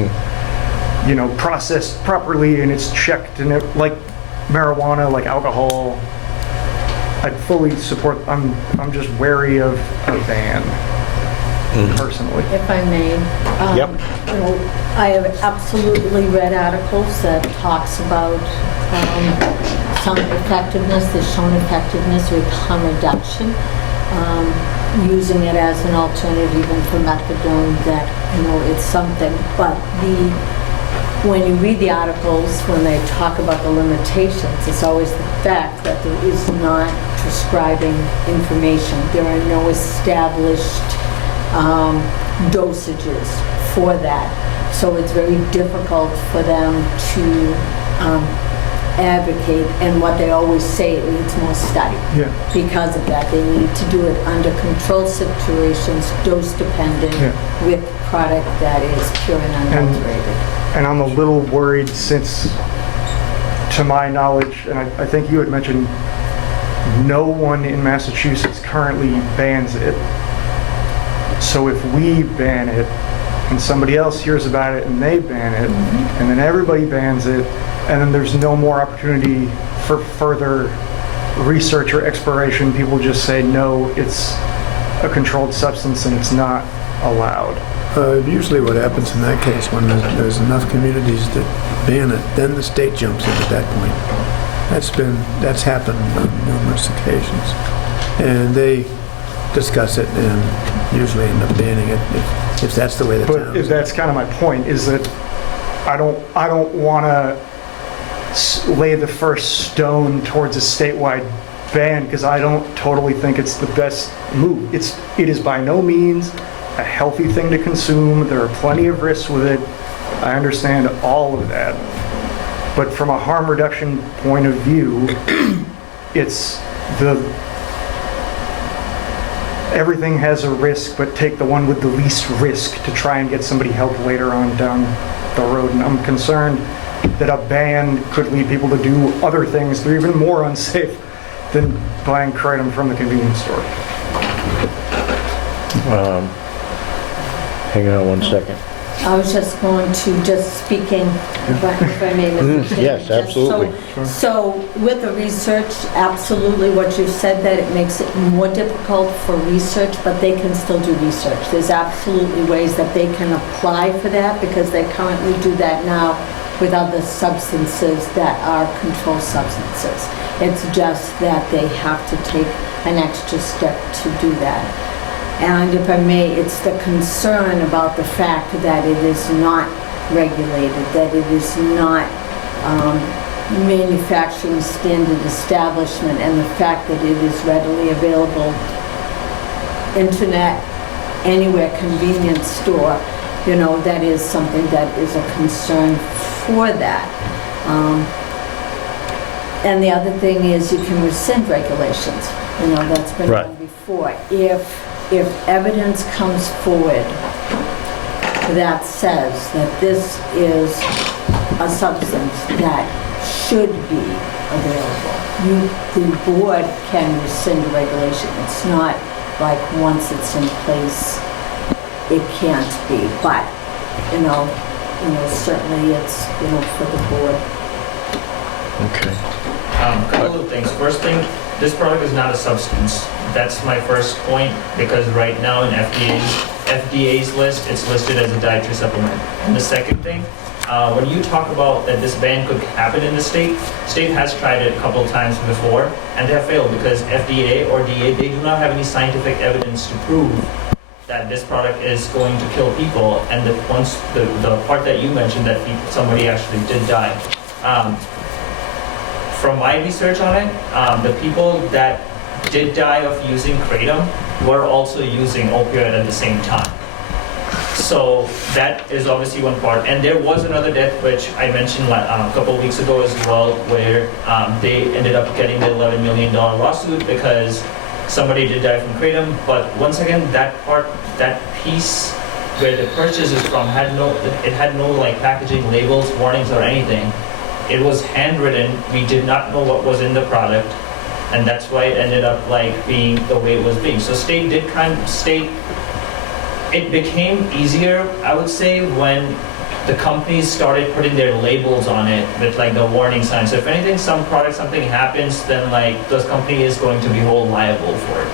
processed properly and it's checked, and it, like marijuana, like alcohol. I'd fully support. I'm just wary of a ban. personally. If I may. Yep. You know, I have absolutely read articles that talks about some effectiveness, there's shown effectiveness with harm reduction, using it as an alternative even for methadone, that, you know, it's something. But when you read the articles, when they talk about the limitations, it's always the fact that there is not prescribing information. There are no established dosages for that. So it's very difficult for them to advocate, and what they always say, it needs more study. Yeah. Because of that, they need to do it under controlled situations, dose dependent, Yeah. with product that is pure and unadulterated. And I'm a little worried since, to my knowledge, and I think you had mentioned, no one in Massachusetts currently bans it. So if we ban it, and somebody else hears about it and they ban it, and then everybody bans it, and then there's no more opportunity for further research or exploration, people just say, no, it's a controlled substance and it's not allowed. Usually what happens in that case, when there's enough communities that ban it, then the state jumps in at that point. That's happened on numerous occasions. And they discuss it and usually end up banning it if that's the way the But town if is. that's kind of my point, is that I don't want to lay the first stone towards a statewide ban, because I don't totally think it's the best move. It is by no means a healthy thing to consume. There are plenty of risks with it. I understand all of that. But from a harm reduction point of view, everything has a risk, but take the one with the least risk to try and get somebody help later on down the road. And I'm concerned that a ban could lead people to do other things that are even more unsafe than buying kratom from the convenience store. Hang on one second. I was just going to, speaking, if I may, Mr. Chairman. Yes, just absolutely. So with the research, absolutely what you said, that it makes it more difficult for research, but they can still do research. There's absolutely ways that they can apply for that, because they currently do that now with other substances that are controlled substances. It's just that they have to take an extra step to do that. And if I may, it's the concern about the fact that it is not regulated, that it is not manufacturing standard establishment, and the fact that it is readily available, internet, anywhere, convenience store, you know, that is something that is a concern for that. And the other thing is you can rescind regulations. You know, that's been Right. done before. If evidence comes forward that says that this is a substance that should be available, the board can rescind a regulation. It's not like once it's in place, it can't be. But, you know, certainly it's, for the board. Okay. Couple of things. First thing, this product is not a substance. That's my first point, because right now in FDA's list, it's listed as a dietary supplement. And the second thing, when you talk about that this ban could happen in the state has tried it a couple of times before, and they have failed, because FDA or DA, they do not have any scientific evidence to prove that this product is going to kill people. And the part that you mentioned, that somebody actually did die. From my research on it, the people that did die of using kratom were also using opioid at the same time. So that is obviously one part. And there was another death, which I mentioned a couple of weeks ago as well, where they ended up getting the $11 million lawsuit because somebody did die from kratom. But once again, that piece where the purchase is from had no like packaging labels, warnings, or anything. It was handwritten. We did not know what was in the product, and that's why it ended up like being the way it was being. So it became easier, I would say, when the companies started putting their labels on it with like the warning signs. So if anything, something happens, then like this company is going to be held liable for it.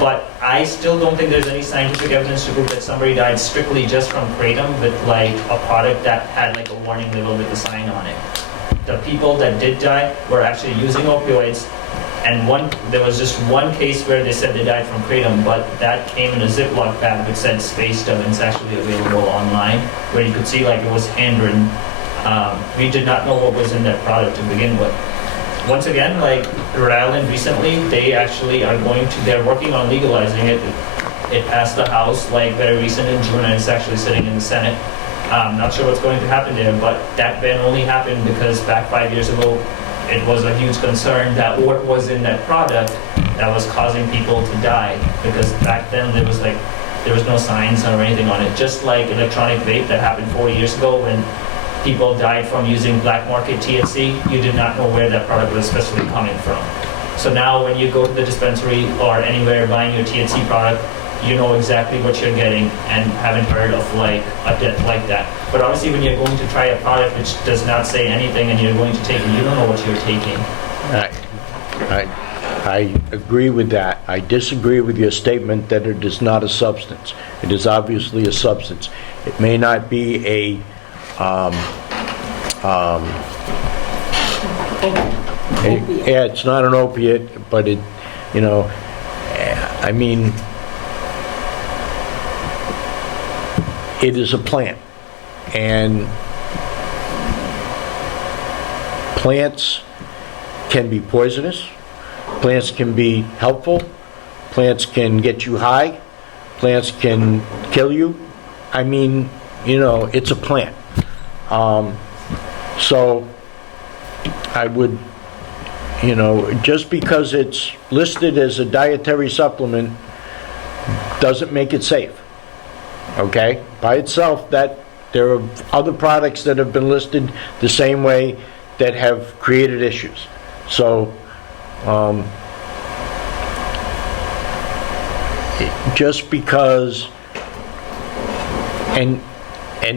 But I still don't think there's any scientific evidence to prove that somebody died strictly just from kratom with like a product that had like a warning label with a sign on it. The people that did die were actually using opioids, and there was just one case where they said they died from kratom, but that came in a Ziploc bag which said Space Dove, and it's actually available online, where you could see like it was handwritten. We did not know what was in that product to begin with. Once again, like Rhode Island recently, they're working on legalizing it. It passed the House like very recent in June, and it's actually sitting in the Senate. Not sure what's going to happen there, but that ban only happened because back 5 years ago, it was a huge concern that what was in that product that was causing people to die. Because back then there was no signs or anything on it. Just like electronic vape that happened 4 years ago when people died from using black market THC, you did not know where that product was especially coming from. So now when you go to the dispensary or anywhere buying your THC product, you know exactly what you're getting and haven't heard of like a death like that. But obviously when you're going to try a product which does not say anything and you're going to take it, you don't know what you're taking. I agree with that. I disagree with your statement that it is not a substance. It is obviously a substance. It may not be a yeah, it's not an opiate, but it, you know, I mean, it is a plant, and plants can be poisonous, plants can be helpful, plants can get you high, plants can kill you. I mean, you know, it's a plant. So I would, you know, just because it's listed as a dietary supplement doesn't make it safe. Okay? By itself, that there are other products that have been listed the same way that have created issues. So just because, and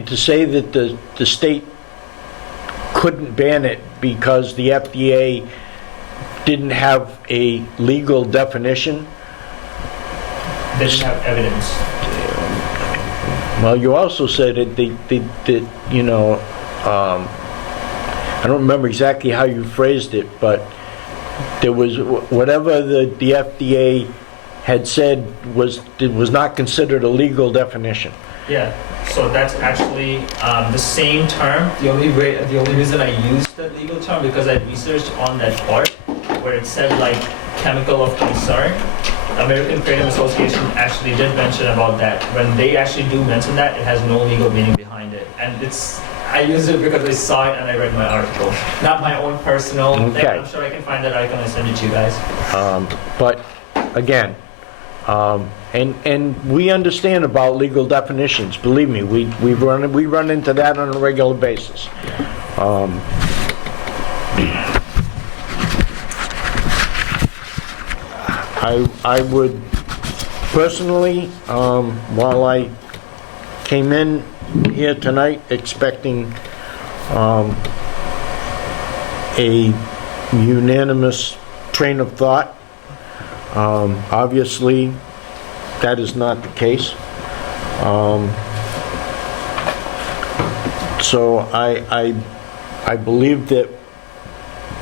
to say that the state couldn't ban it because the FDA didn't have a legal definition. They didn't have evidence. Well, you also said that you know, I don't remember exactly how you phrased it, but there was whatever the FDA had said was not considered a legal definition. Yeah, so that's actually the same term. The only reason I used the legal term because I researched on that part where it said like chemical of concern. American Kratom Association actually did mention about that. When they actually do mention that, it has no legal meaning behind it, and I used it because I saw it and I read my article, not my own personal thing. Okay. I'm sure I can find that article and send it to you guys. But again, and we understand about legal definitions. Believe me, we run into that on a regular basis. I would personally, while I came in here tonight expecting a unanimous train of thought, obviously that is not the case. So I believe that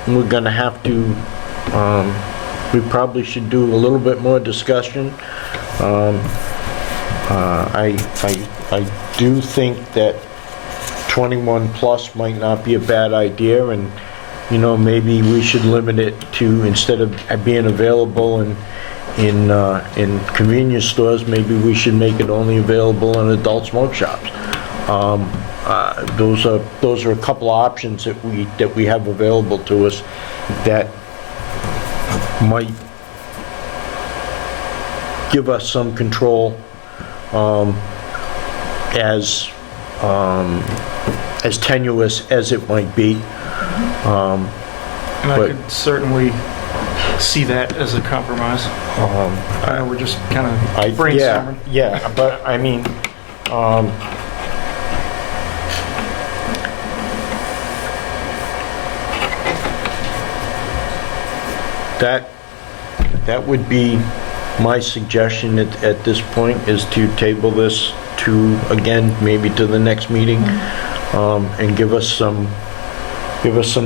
we're going to have to, we probably should do a little bit more discussion. I do think that 21 plus might not be a bad idea, and you know, maybe we should limit it to, instead of being available in convenience stores, maybe we should make it only available in adult smoke shops. Those are a couple of options that we have available to us that might give us some control, as tenuous as it might be. And I But- could certainly see that as a compromise. I know we're just kind of brainstorming. Yeah, but I mean, that would be my suggestion at this point is to table this to, again, maybe to the next meeting, and give us some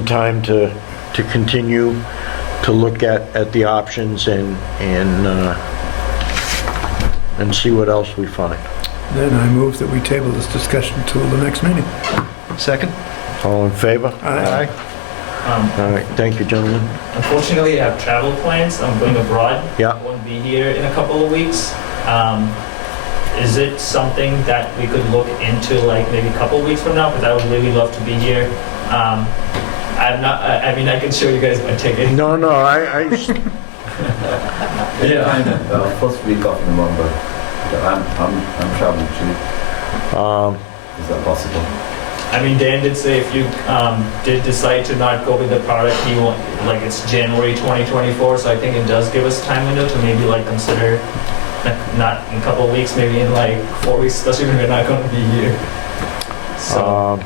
time to continue to look at the options and see what else we find. Then I move that we table this discussion until the next meeting. Second? All in favor? Aye. All right, thank you, gentlemen. Unfortunately, I have travel plans. I'm going abroad. Yeah. I won't be here in a couple of weeks. Is it something that we could look into, like maybe a couple of weeks from now? Because I would really love to be here. I'm not. I mean, I can show you guys my ticket. No, Yeah, first week of November. I'm traveling too. Is that possible? I mean, Dan did say if you did decide to not go with the product, he want, like it's January 2024, so I think it does give us time window to maybe like consider, like, not in a couple of weeks, maybe in like 4 weeks, especially when we're not going to be here. So.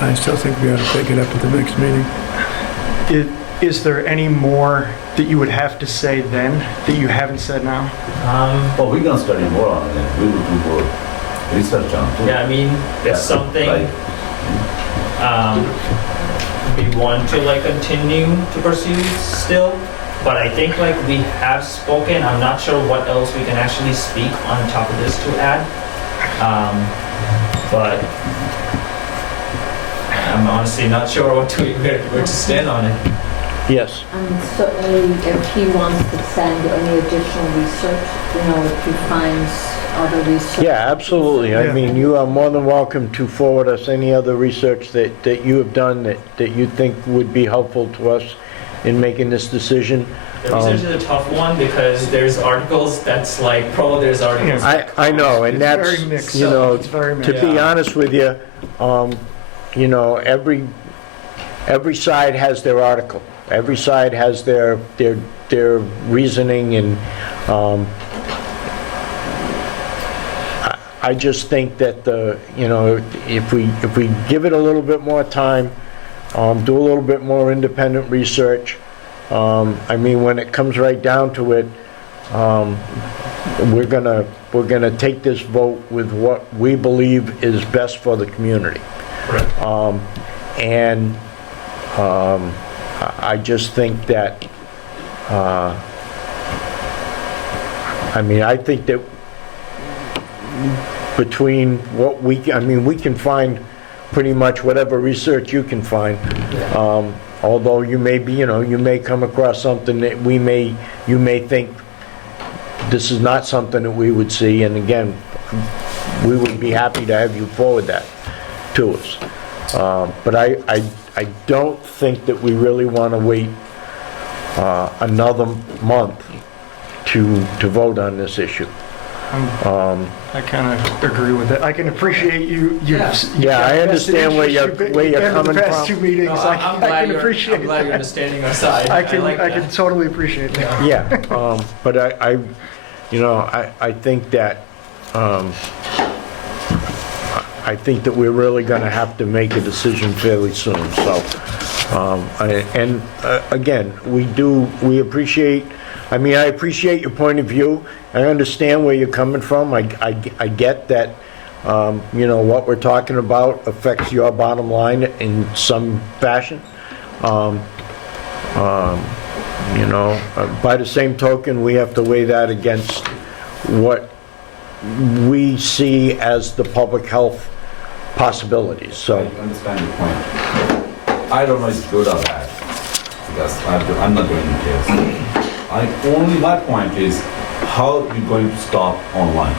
I still think we ought to take it up at the next meeting. Is there any more that you would have to say then that you haven't said now? Well, we're gonna study more on it. We will do more research on it. Yeah, I mean, it's something we want to like continue to pursue still, but I think like we have spoken. I'm not sure what else we can actually speak on top of this to add, but I'm honestly not sure where to stand on it. yes. And certainly if he wants to send any additional research, if he finds other research. Yeah, absolutely. I Yeah. mean, you are more than welcome to forward us any other research that you have done that you think would be helpful to us in making this decision. The research is a tough one because there's articles that's like, there's articles. I know, and It's that's, very mixed. you know, It's very to mixed. be honest with you, every side has their article. Every side has their reasoning, and I just think that if we give it a little bit more time, do a little bit more independent research. I mean, when it comes right down to it, we're gonna take this vote with what we believe is best for the community. Correct. And I just think that, I think that between what we can find pretty much whatever research you can find. Although you may be, you may come across something that you may think this is not something that we would see, and again, we would be happy to have you forward that to us. But I don't think that we really want to wait another month to vote on this issue. I kind of agree with that. I can appreciate you. Yeah, I understand where you're coming The past from. 2 meetings, No, I I'm can glad you're appreciate that. understanding our side. I can like that. totally appreciate that. Yeah, but I think that, I think that we're really gonna have to make a decision fairly soon, so, again, we appreciate, I appreciate your point of view. I understand where you're coming from. I get that, what we're talking about affects your bottom line in some fashion. By the same token, we have to weigh that against what we see as the public health possibilities, so. I understand your point. I don't know if it's good or bad, because I'm not going to details. My point is, how are you going to stop online?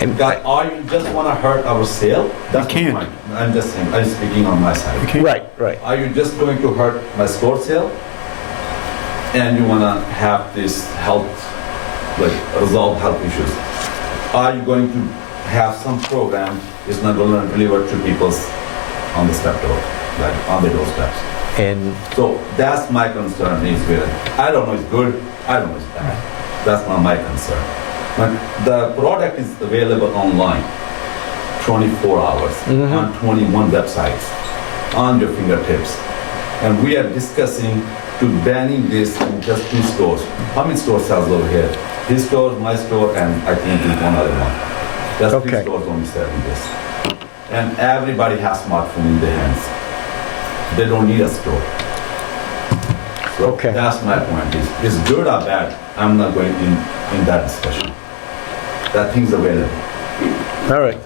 Because are you just want to hurt our sale? That's You can't. my point. I'm just saying, I'm speaking on my side. Okay? Right. Are you just going to hurt my store sale? And you want to have this resolve health issues? Are you going to have some program is not going to deliver to people on the step door, like on the doorsteps? And So that's my concern is with it. I don't know it's good, I don't know it's bad. That's not my concern. When the product is available online, 24 hours on 21 websites on your fingertips. And we are discussing to banning this in just 2 stores. How many stores sells over here? His store, my store, and I think there's one other one. Just 3 Okay. stores only selling this. And everybody has smartphone in their hands. They don't need a store. So Okay. that's my point. Is good or bad? I'm not going in that discussion. That thing's available. All right.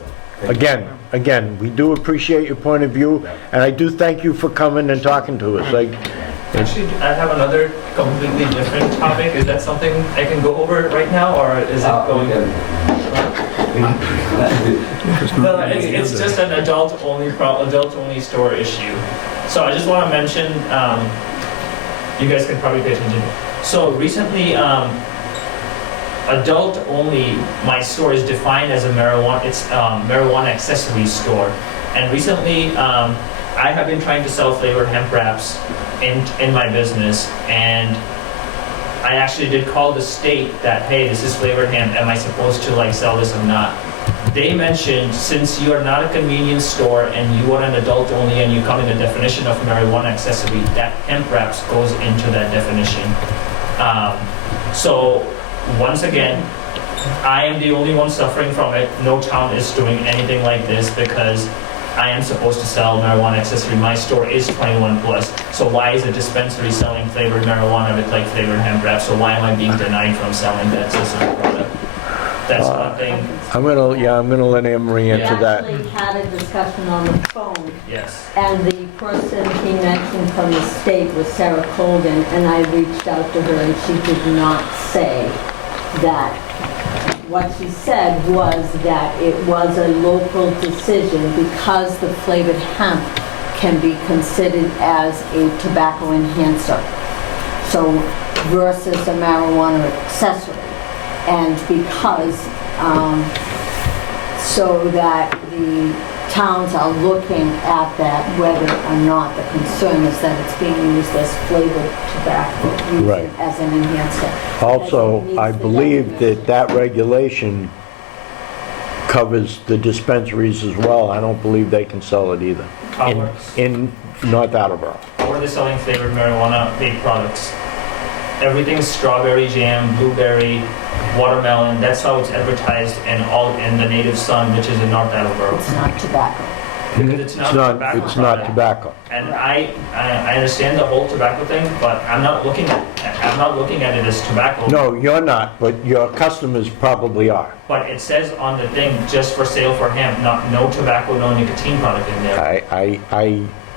Again, we do appreciate your point of view, and I do thank you for coming and talking to us. Actually, I have another completely different topic. Is that something I can go over right now, or is it going? No, it's just an adult-only store issue. So I just want to mention, you guys can probably pay attention. So recently, adult-only, my store is defined as a marijuana accessory store. And recently, I have been trying to sell flavored hemp wraps in my business, and I actually did call the state that, hey, this is flavored hemp, am I supposed to like sell this or not? They mentioned, since you are not a convenience store and you are an adult only and you come in the definition of marijuana accessory, that hemp wraps goes into that definition. So once again, I am the only one suffering from it. No town is doing anything like this because I am supposed to sell marijuana accessory. My store is 21 plus. So why is a dispensary selling flavored marijuana with like flavored hemp wraps? So why am I being denied from selling that specific product? That's one thing. I'm gonna let Anne Marie answer that. We actually had a discussion on the phone, Yes. and the person he mentioned from the state was Sarah Colgan, and I reached out to her, and she did not say that. What she said was that it was a local decision because the flavored hemp can be considered as a tobacco enhancer, so versus a marijuana accessory. And because, so that the towns are looking at that, whether or not the concern is that it's being used as flavored tobacco, used Right. as an enhancer. Also, I believe that regulation covers the dispensaries as well. I don't believe they can sell it either. How In- works? In North Attleboro. How are they selling flavored marijuana vape products? Everything's strawberry jam, blueberry, watermelon. That's how it's advertised in the Native Sun, which is in North Attleboro. It's not tobacco. Because it's not a tobacco It's not product. tobacco. And I understand the whole tobacco thing, but I'm not looking at it as tobacco. No, you're not, but your customers probably are. But it says on the thing, just for sale for hemp, no tobacco, no nicotine product in there.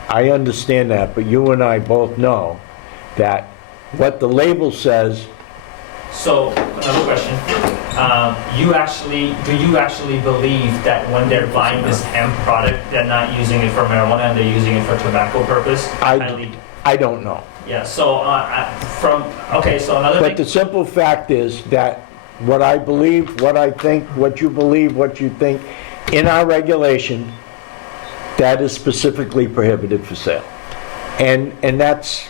I understand that, but you and I both know that what the label says, So, another question. Do you actually believe that when they're buying this hemp product, they're not using it for marijuana and they're using it for tobacco purpose? I don't know. Yeah, so, so another But the thing, simple fact is that what I believe, what I think, what you believe, what you think, in our regulation, that is specifically prohibited for sale. And that's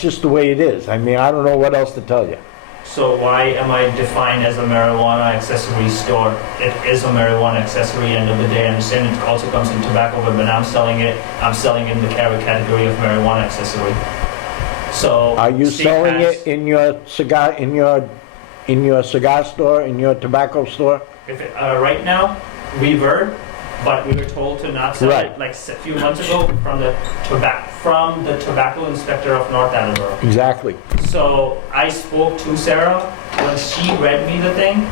just the way it is. I mean, I don't know what else to tell you. so why am I defined as a marijuana accessory store? It is a marijuana accessory end of the day. I understand it also comes in tobacco, but when I'm selling it in the category of marijuana accessory. So. Are you state selling has- it in your cigar, in your cigar store, in your tobacco store? Right now, we were, but we were told to not sell Right. it like a few months ago from the tobacco inspector of North Attleboro. Exactly. So I spoke to Sarah when she read me the thing.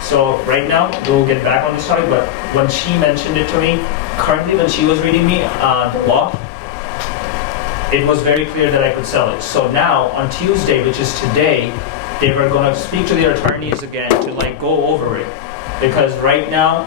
So right now we'll get back on this topic, but when she mentioned it to me, currently when she was reading me the law, it was very clear that I could sell it. So now on Tuesday, which is today, they were going to speak to their attorneys again to like go over it. Because right now,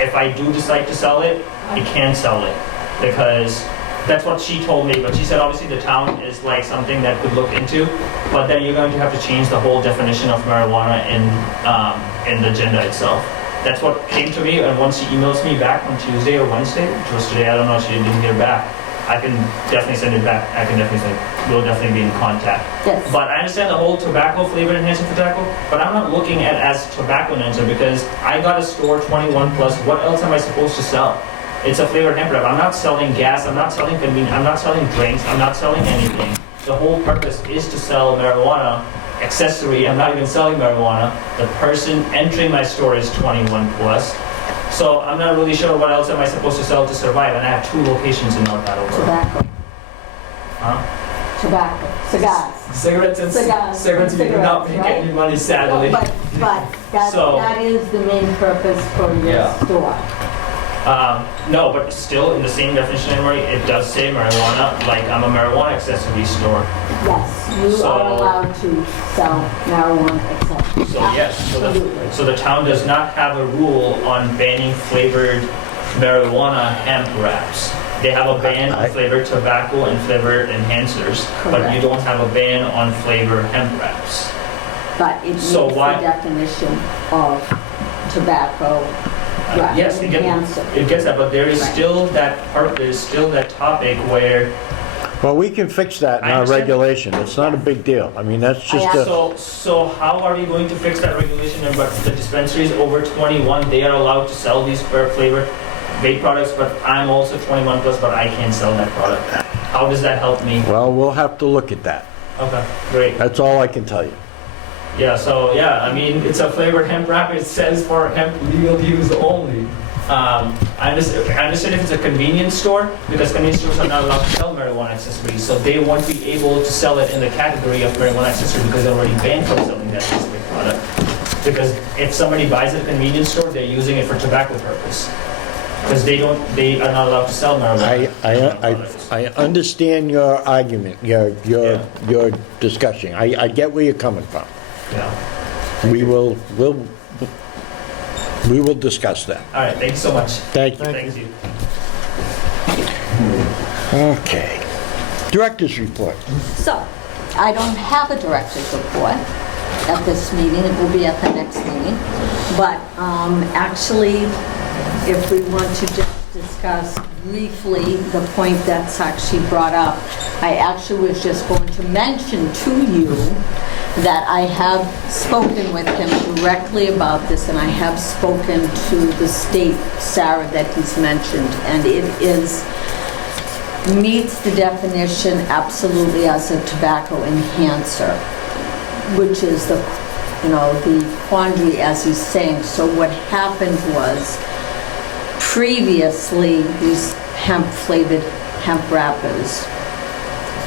if I do decide to sell it, I can't sell it. Because that's what she told me. But she said obviously the town is like something that could look into. But then you're going to have to change the whole definition of marijuana in the agenda itself. That's what came to me. And once she emails me back on Tuesday or Wednesday, which was today, I don't know, she didn't hear back. I can definitely send it back. I can definitely send it. We'll definitely be in contact. Yes. But I understand the whole tobacco flavor enhancer for tobacco, but I'm not looking at it as tobacco enhancer because I got a store 21 plus. What else am I supposed to sell? It's a flavored hemp wrap. I'm not selling gas. I'm not selling convenience. I'm not selling drinks. I'm not selling anything. The whole purpose is to sell marijuana accessory. I'm not even selling marijuana. The person entering my store is 21 plus. So I'm not really sure what else am I supposed to sell to survive. And I have 2 locations in North Attleboro. Tobacco, Huh? tobacco, cigars. Cigarettes and Cigars. cigarettes. You do not make Right? any money, sadly. But that, So- that is the main purpose for your Yeah. store. No, but still in the same definition, Anne Marie, it does say marijuana, like I'm a marijuana accessory store. Yes, you So- are allowed to sell marijuana accessories. So yes, Absolutely. so the town does not have a rule on banning flavored marijuana hemp wraps. They have a ban on flavored tobacco and flavored enhancers, but you Correct. don't have a ban on flavored hemp wraps. But it meets So the why- definition of tobacco wrap Yes, enhancer. it gets that, but there is Right. still that part, there's still that topic where, Well, we can fix that in I our understand. regulation. It's not a big deal. I mean, that's just I a, so how are you going to fix that regulation? But the dispensaries over 21, they are allowed to sell these flavored vape products, but I'm also 21 plus, but I can't sell that product. How does that help me? well, we'll have to look at that. Okay, great. That's all I can tell you. Yeah, so yeah, I mean, it's a flavored hemp wrap. It says for hemp legal use only. I understand if it's a convenience store, because convenience stores are not allowed to sell marijuana accessories, so they won't be able to sell it in the category of marijuana accessory because they're already banned from selling that specific product. Because if somebody buys at a convenience store, they're using it for tobacco purpose. Because they are not allowed to sell marijuana. products. I understand your argument, your discussion. I get where you're coming from. Yeah. We will discuss that. All right, thanks so much. Thank you. Thank you. Okay. Director's report. So, I don't have a director's report at this meeting, it will be at the next meeting. But actually, if we want to just discuss briefly the point that's actually brought up, I actually was just going to mention to you that I have spoken with him directly about this, and I have spoken to the state, Sarah, that he's mentioned, and it meets the definition absolutely as a tobacco enhancer, which is the quandary as he's saying. So what happened was, previously, these hemp-flavored hemp wrappers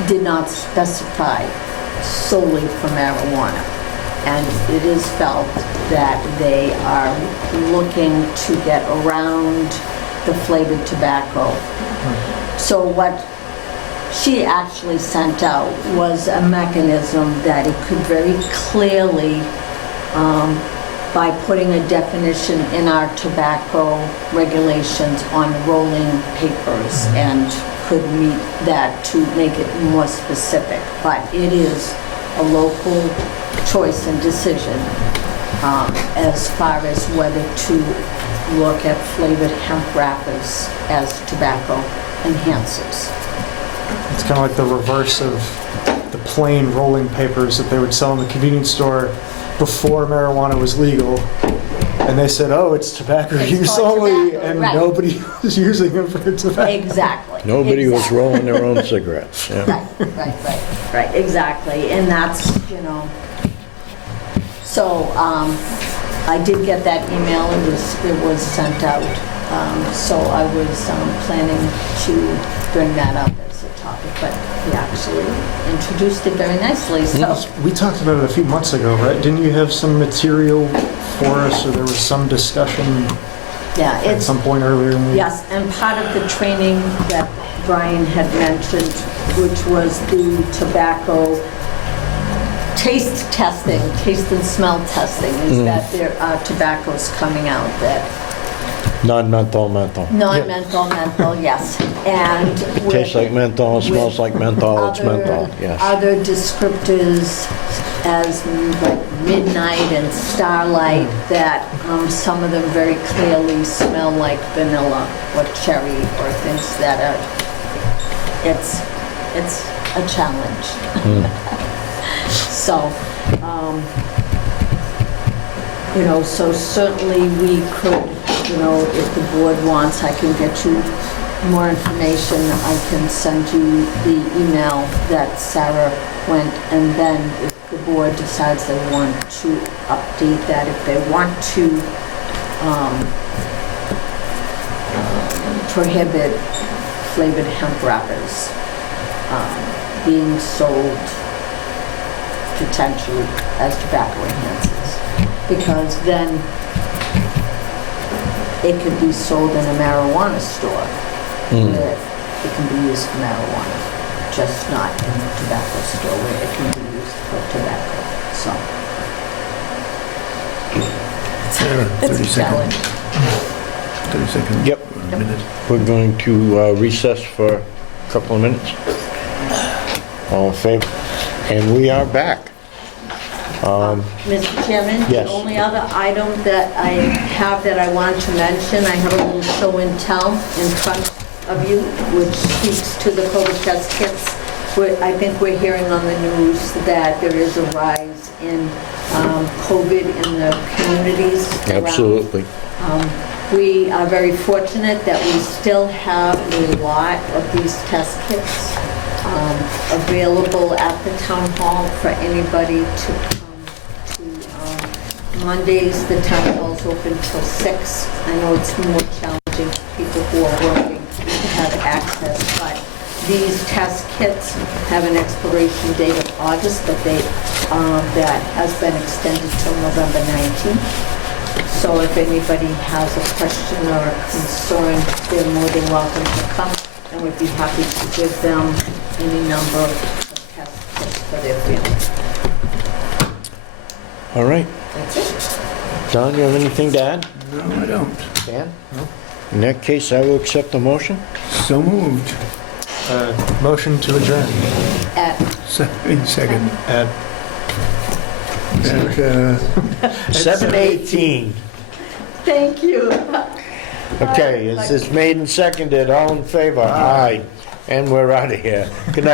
did not specify solely for marijuana. And it is felt that they are looking to get around the flavored tobacco. So what she actually sent out was a mechanism that it could very clearly, by putting a definition in our tobacco regulations on rolling papers, and could meet that to make it more specific. But it is a local choice and decision as far as whether to look at flavored hemp wrappers as tobacco enhancers. It's kind of like the reverse of the plain rolling papers that they would sell in the convenience store before marijuana was legal. And they said, oh, it's tobacco It's use for only, tobacco, and right. nobody was using them for tobacco. Exactly. Nobody was exactly. rolling their own cigarettes. Yeah. Right, exactly, and that's, so, I did get that email, it was sent out, so I was planning to bring that up as a topic, but he actually introduced it very nicely, so. We talked about it a few months ago, right? Didn't you have some material for us, or there was some discussion Yeah, at it's, some point earlier in the... yes, and part of the training that Brian had mentioned, which was the tobacco taste testing, taste and smell testing, is that there are tobaccos coming out that, Non-menthol, menthol. non-menthol, yes, and with Tastes like menthol, smells like menthol, it's other- menthol, yes. Other descriptors as like midnight and starlight, that some of them very clearly smell like vanilla or cherry or things that are it's a challenge. So, so certainly we could, if the board wants, I can get you more information. I can send you the email that Sarah went, and then if the board decides they want to update that, if they want to prohibit flavored hemp wrappers being sold potentially as tobacco enhancers, because then it could be sold in a marijuana store where it can be used for marijuana, just not in a tobacco store where it can be used for tobacco. So Sarah, it's 30 a challenge. seconds. 30 seconds. Yep. Or a minute. We're going to recess for a couple of minutes. All in favor? And we are back. Mr. Chairman? Yes. The only other item that I have that I wanted to mention, I have a little show and tell in front of you, which speaks to the COVID test kits. I think we're hearing on the news that there is a rise in COVID in the communities around. Absolutely. We are very fortunate that we still have a lot of these test kits available at the town hall for anybody to come to. Mondays, the town hall's open till 6. I know it's more challenging for people who are working to have access, but these test kits have an expiration date of August, but that has been extended till November 19th. So if anybody has a question or a concern, they're more than welcome to come, and we'd be happy to give them any number of test kits for their family. All right. That's it. Don, you have anything to add? No, I don't. Dan? No. In that case, I will accept the motion. So moved. Motion to adjourn. At Second. At At, 7:18. Thank you. Okay, it's made and seconded. All in favor? Aye. And we're out of here. Good night.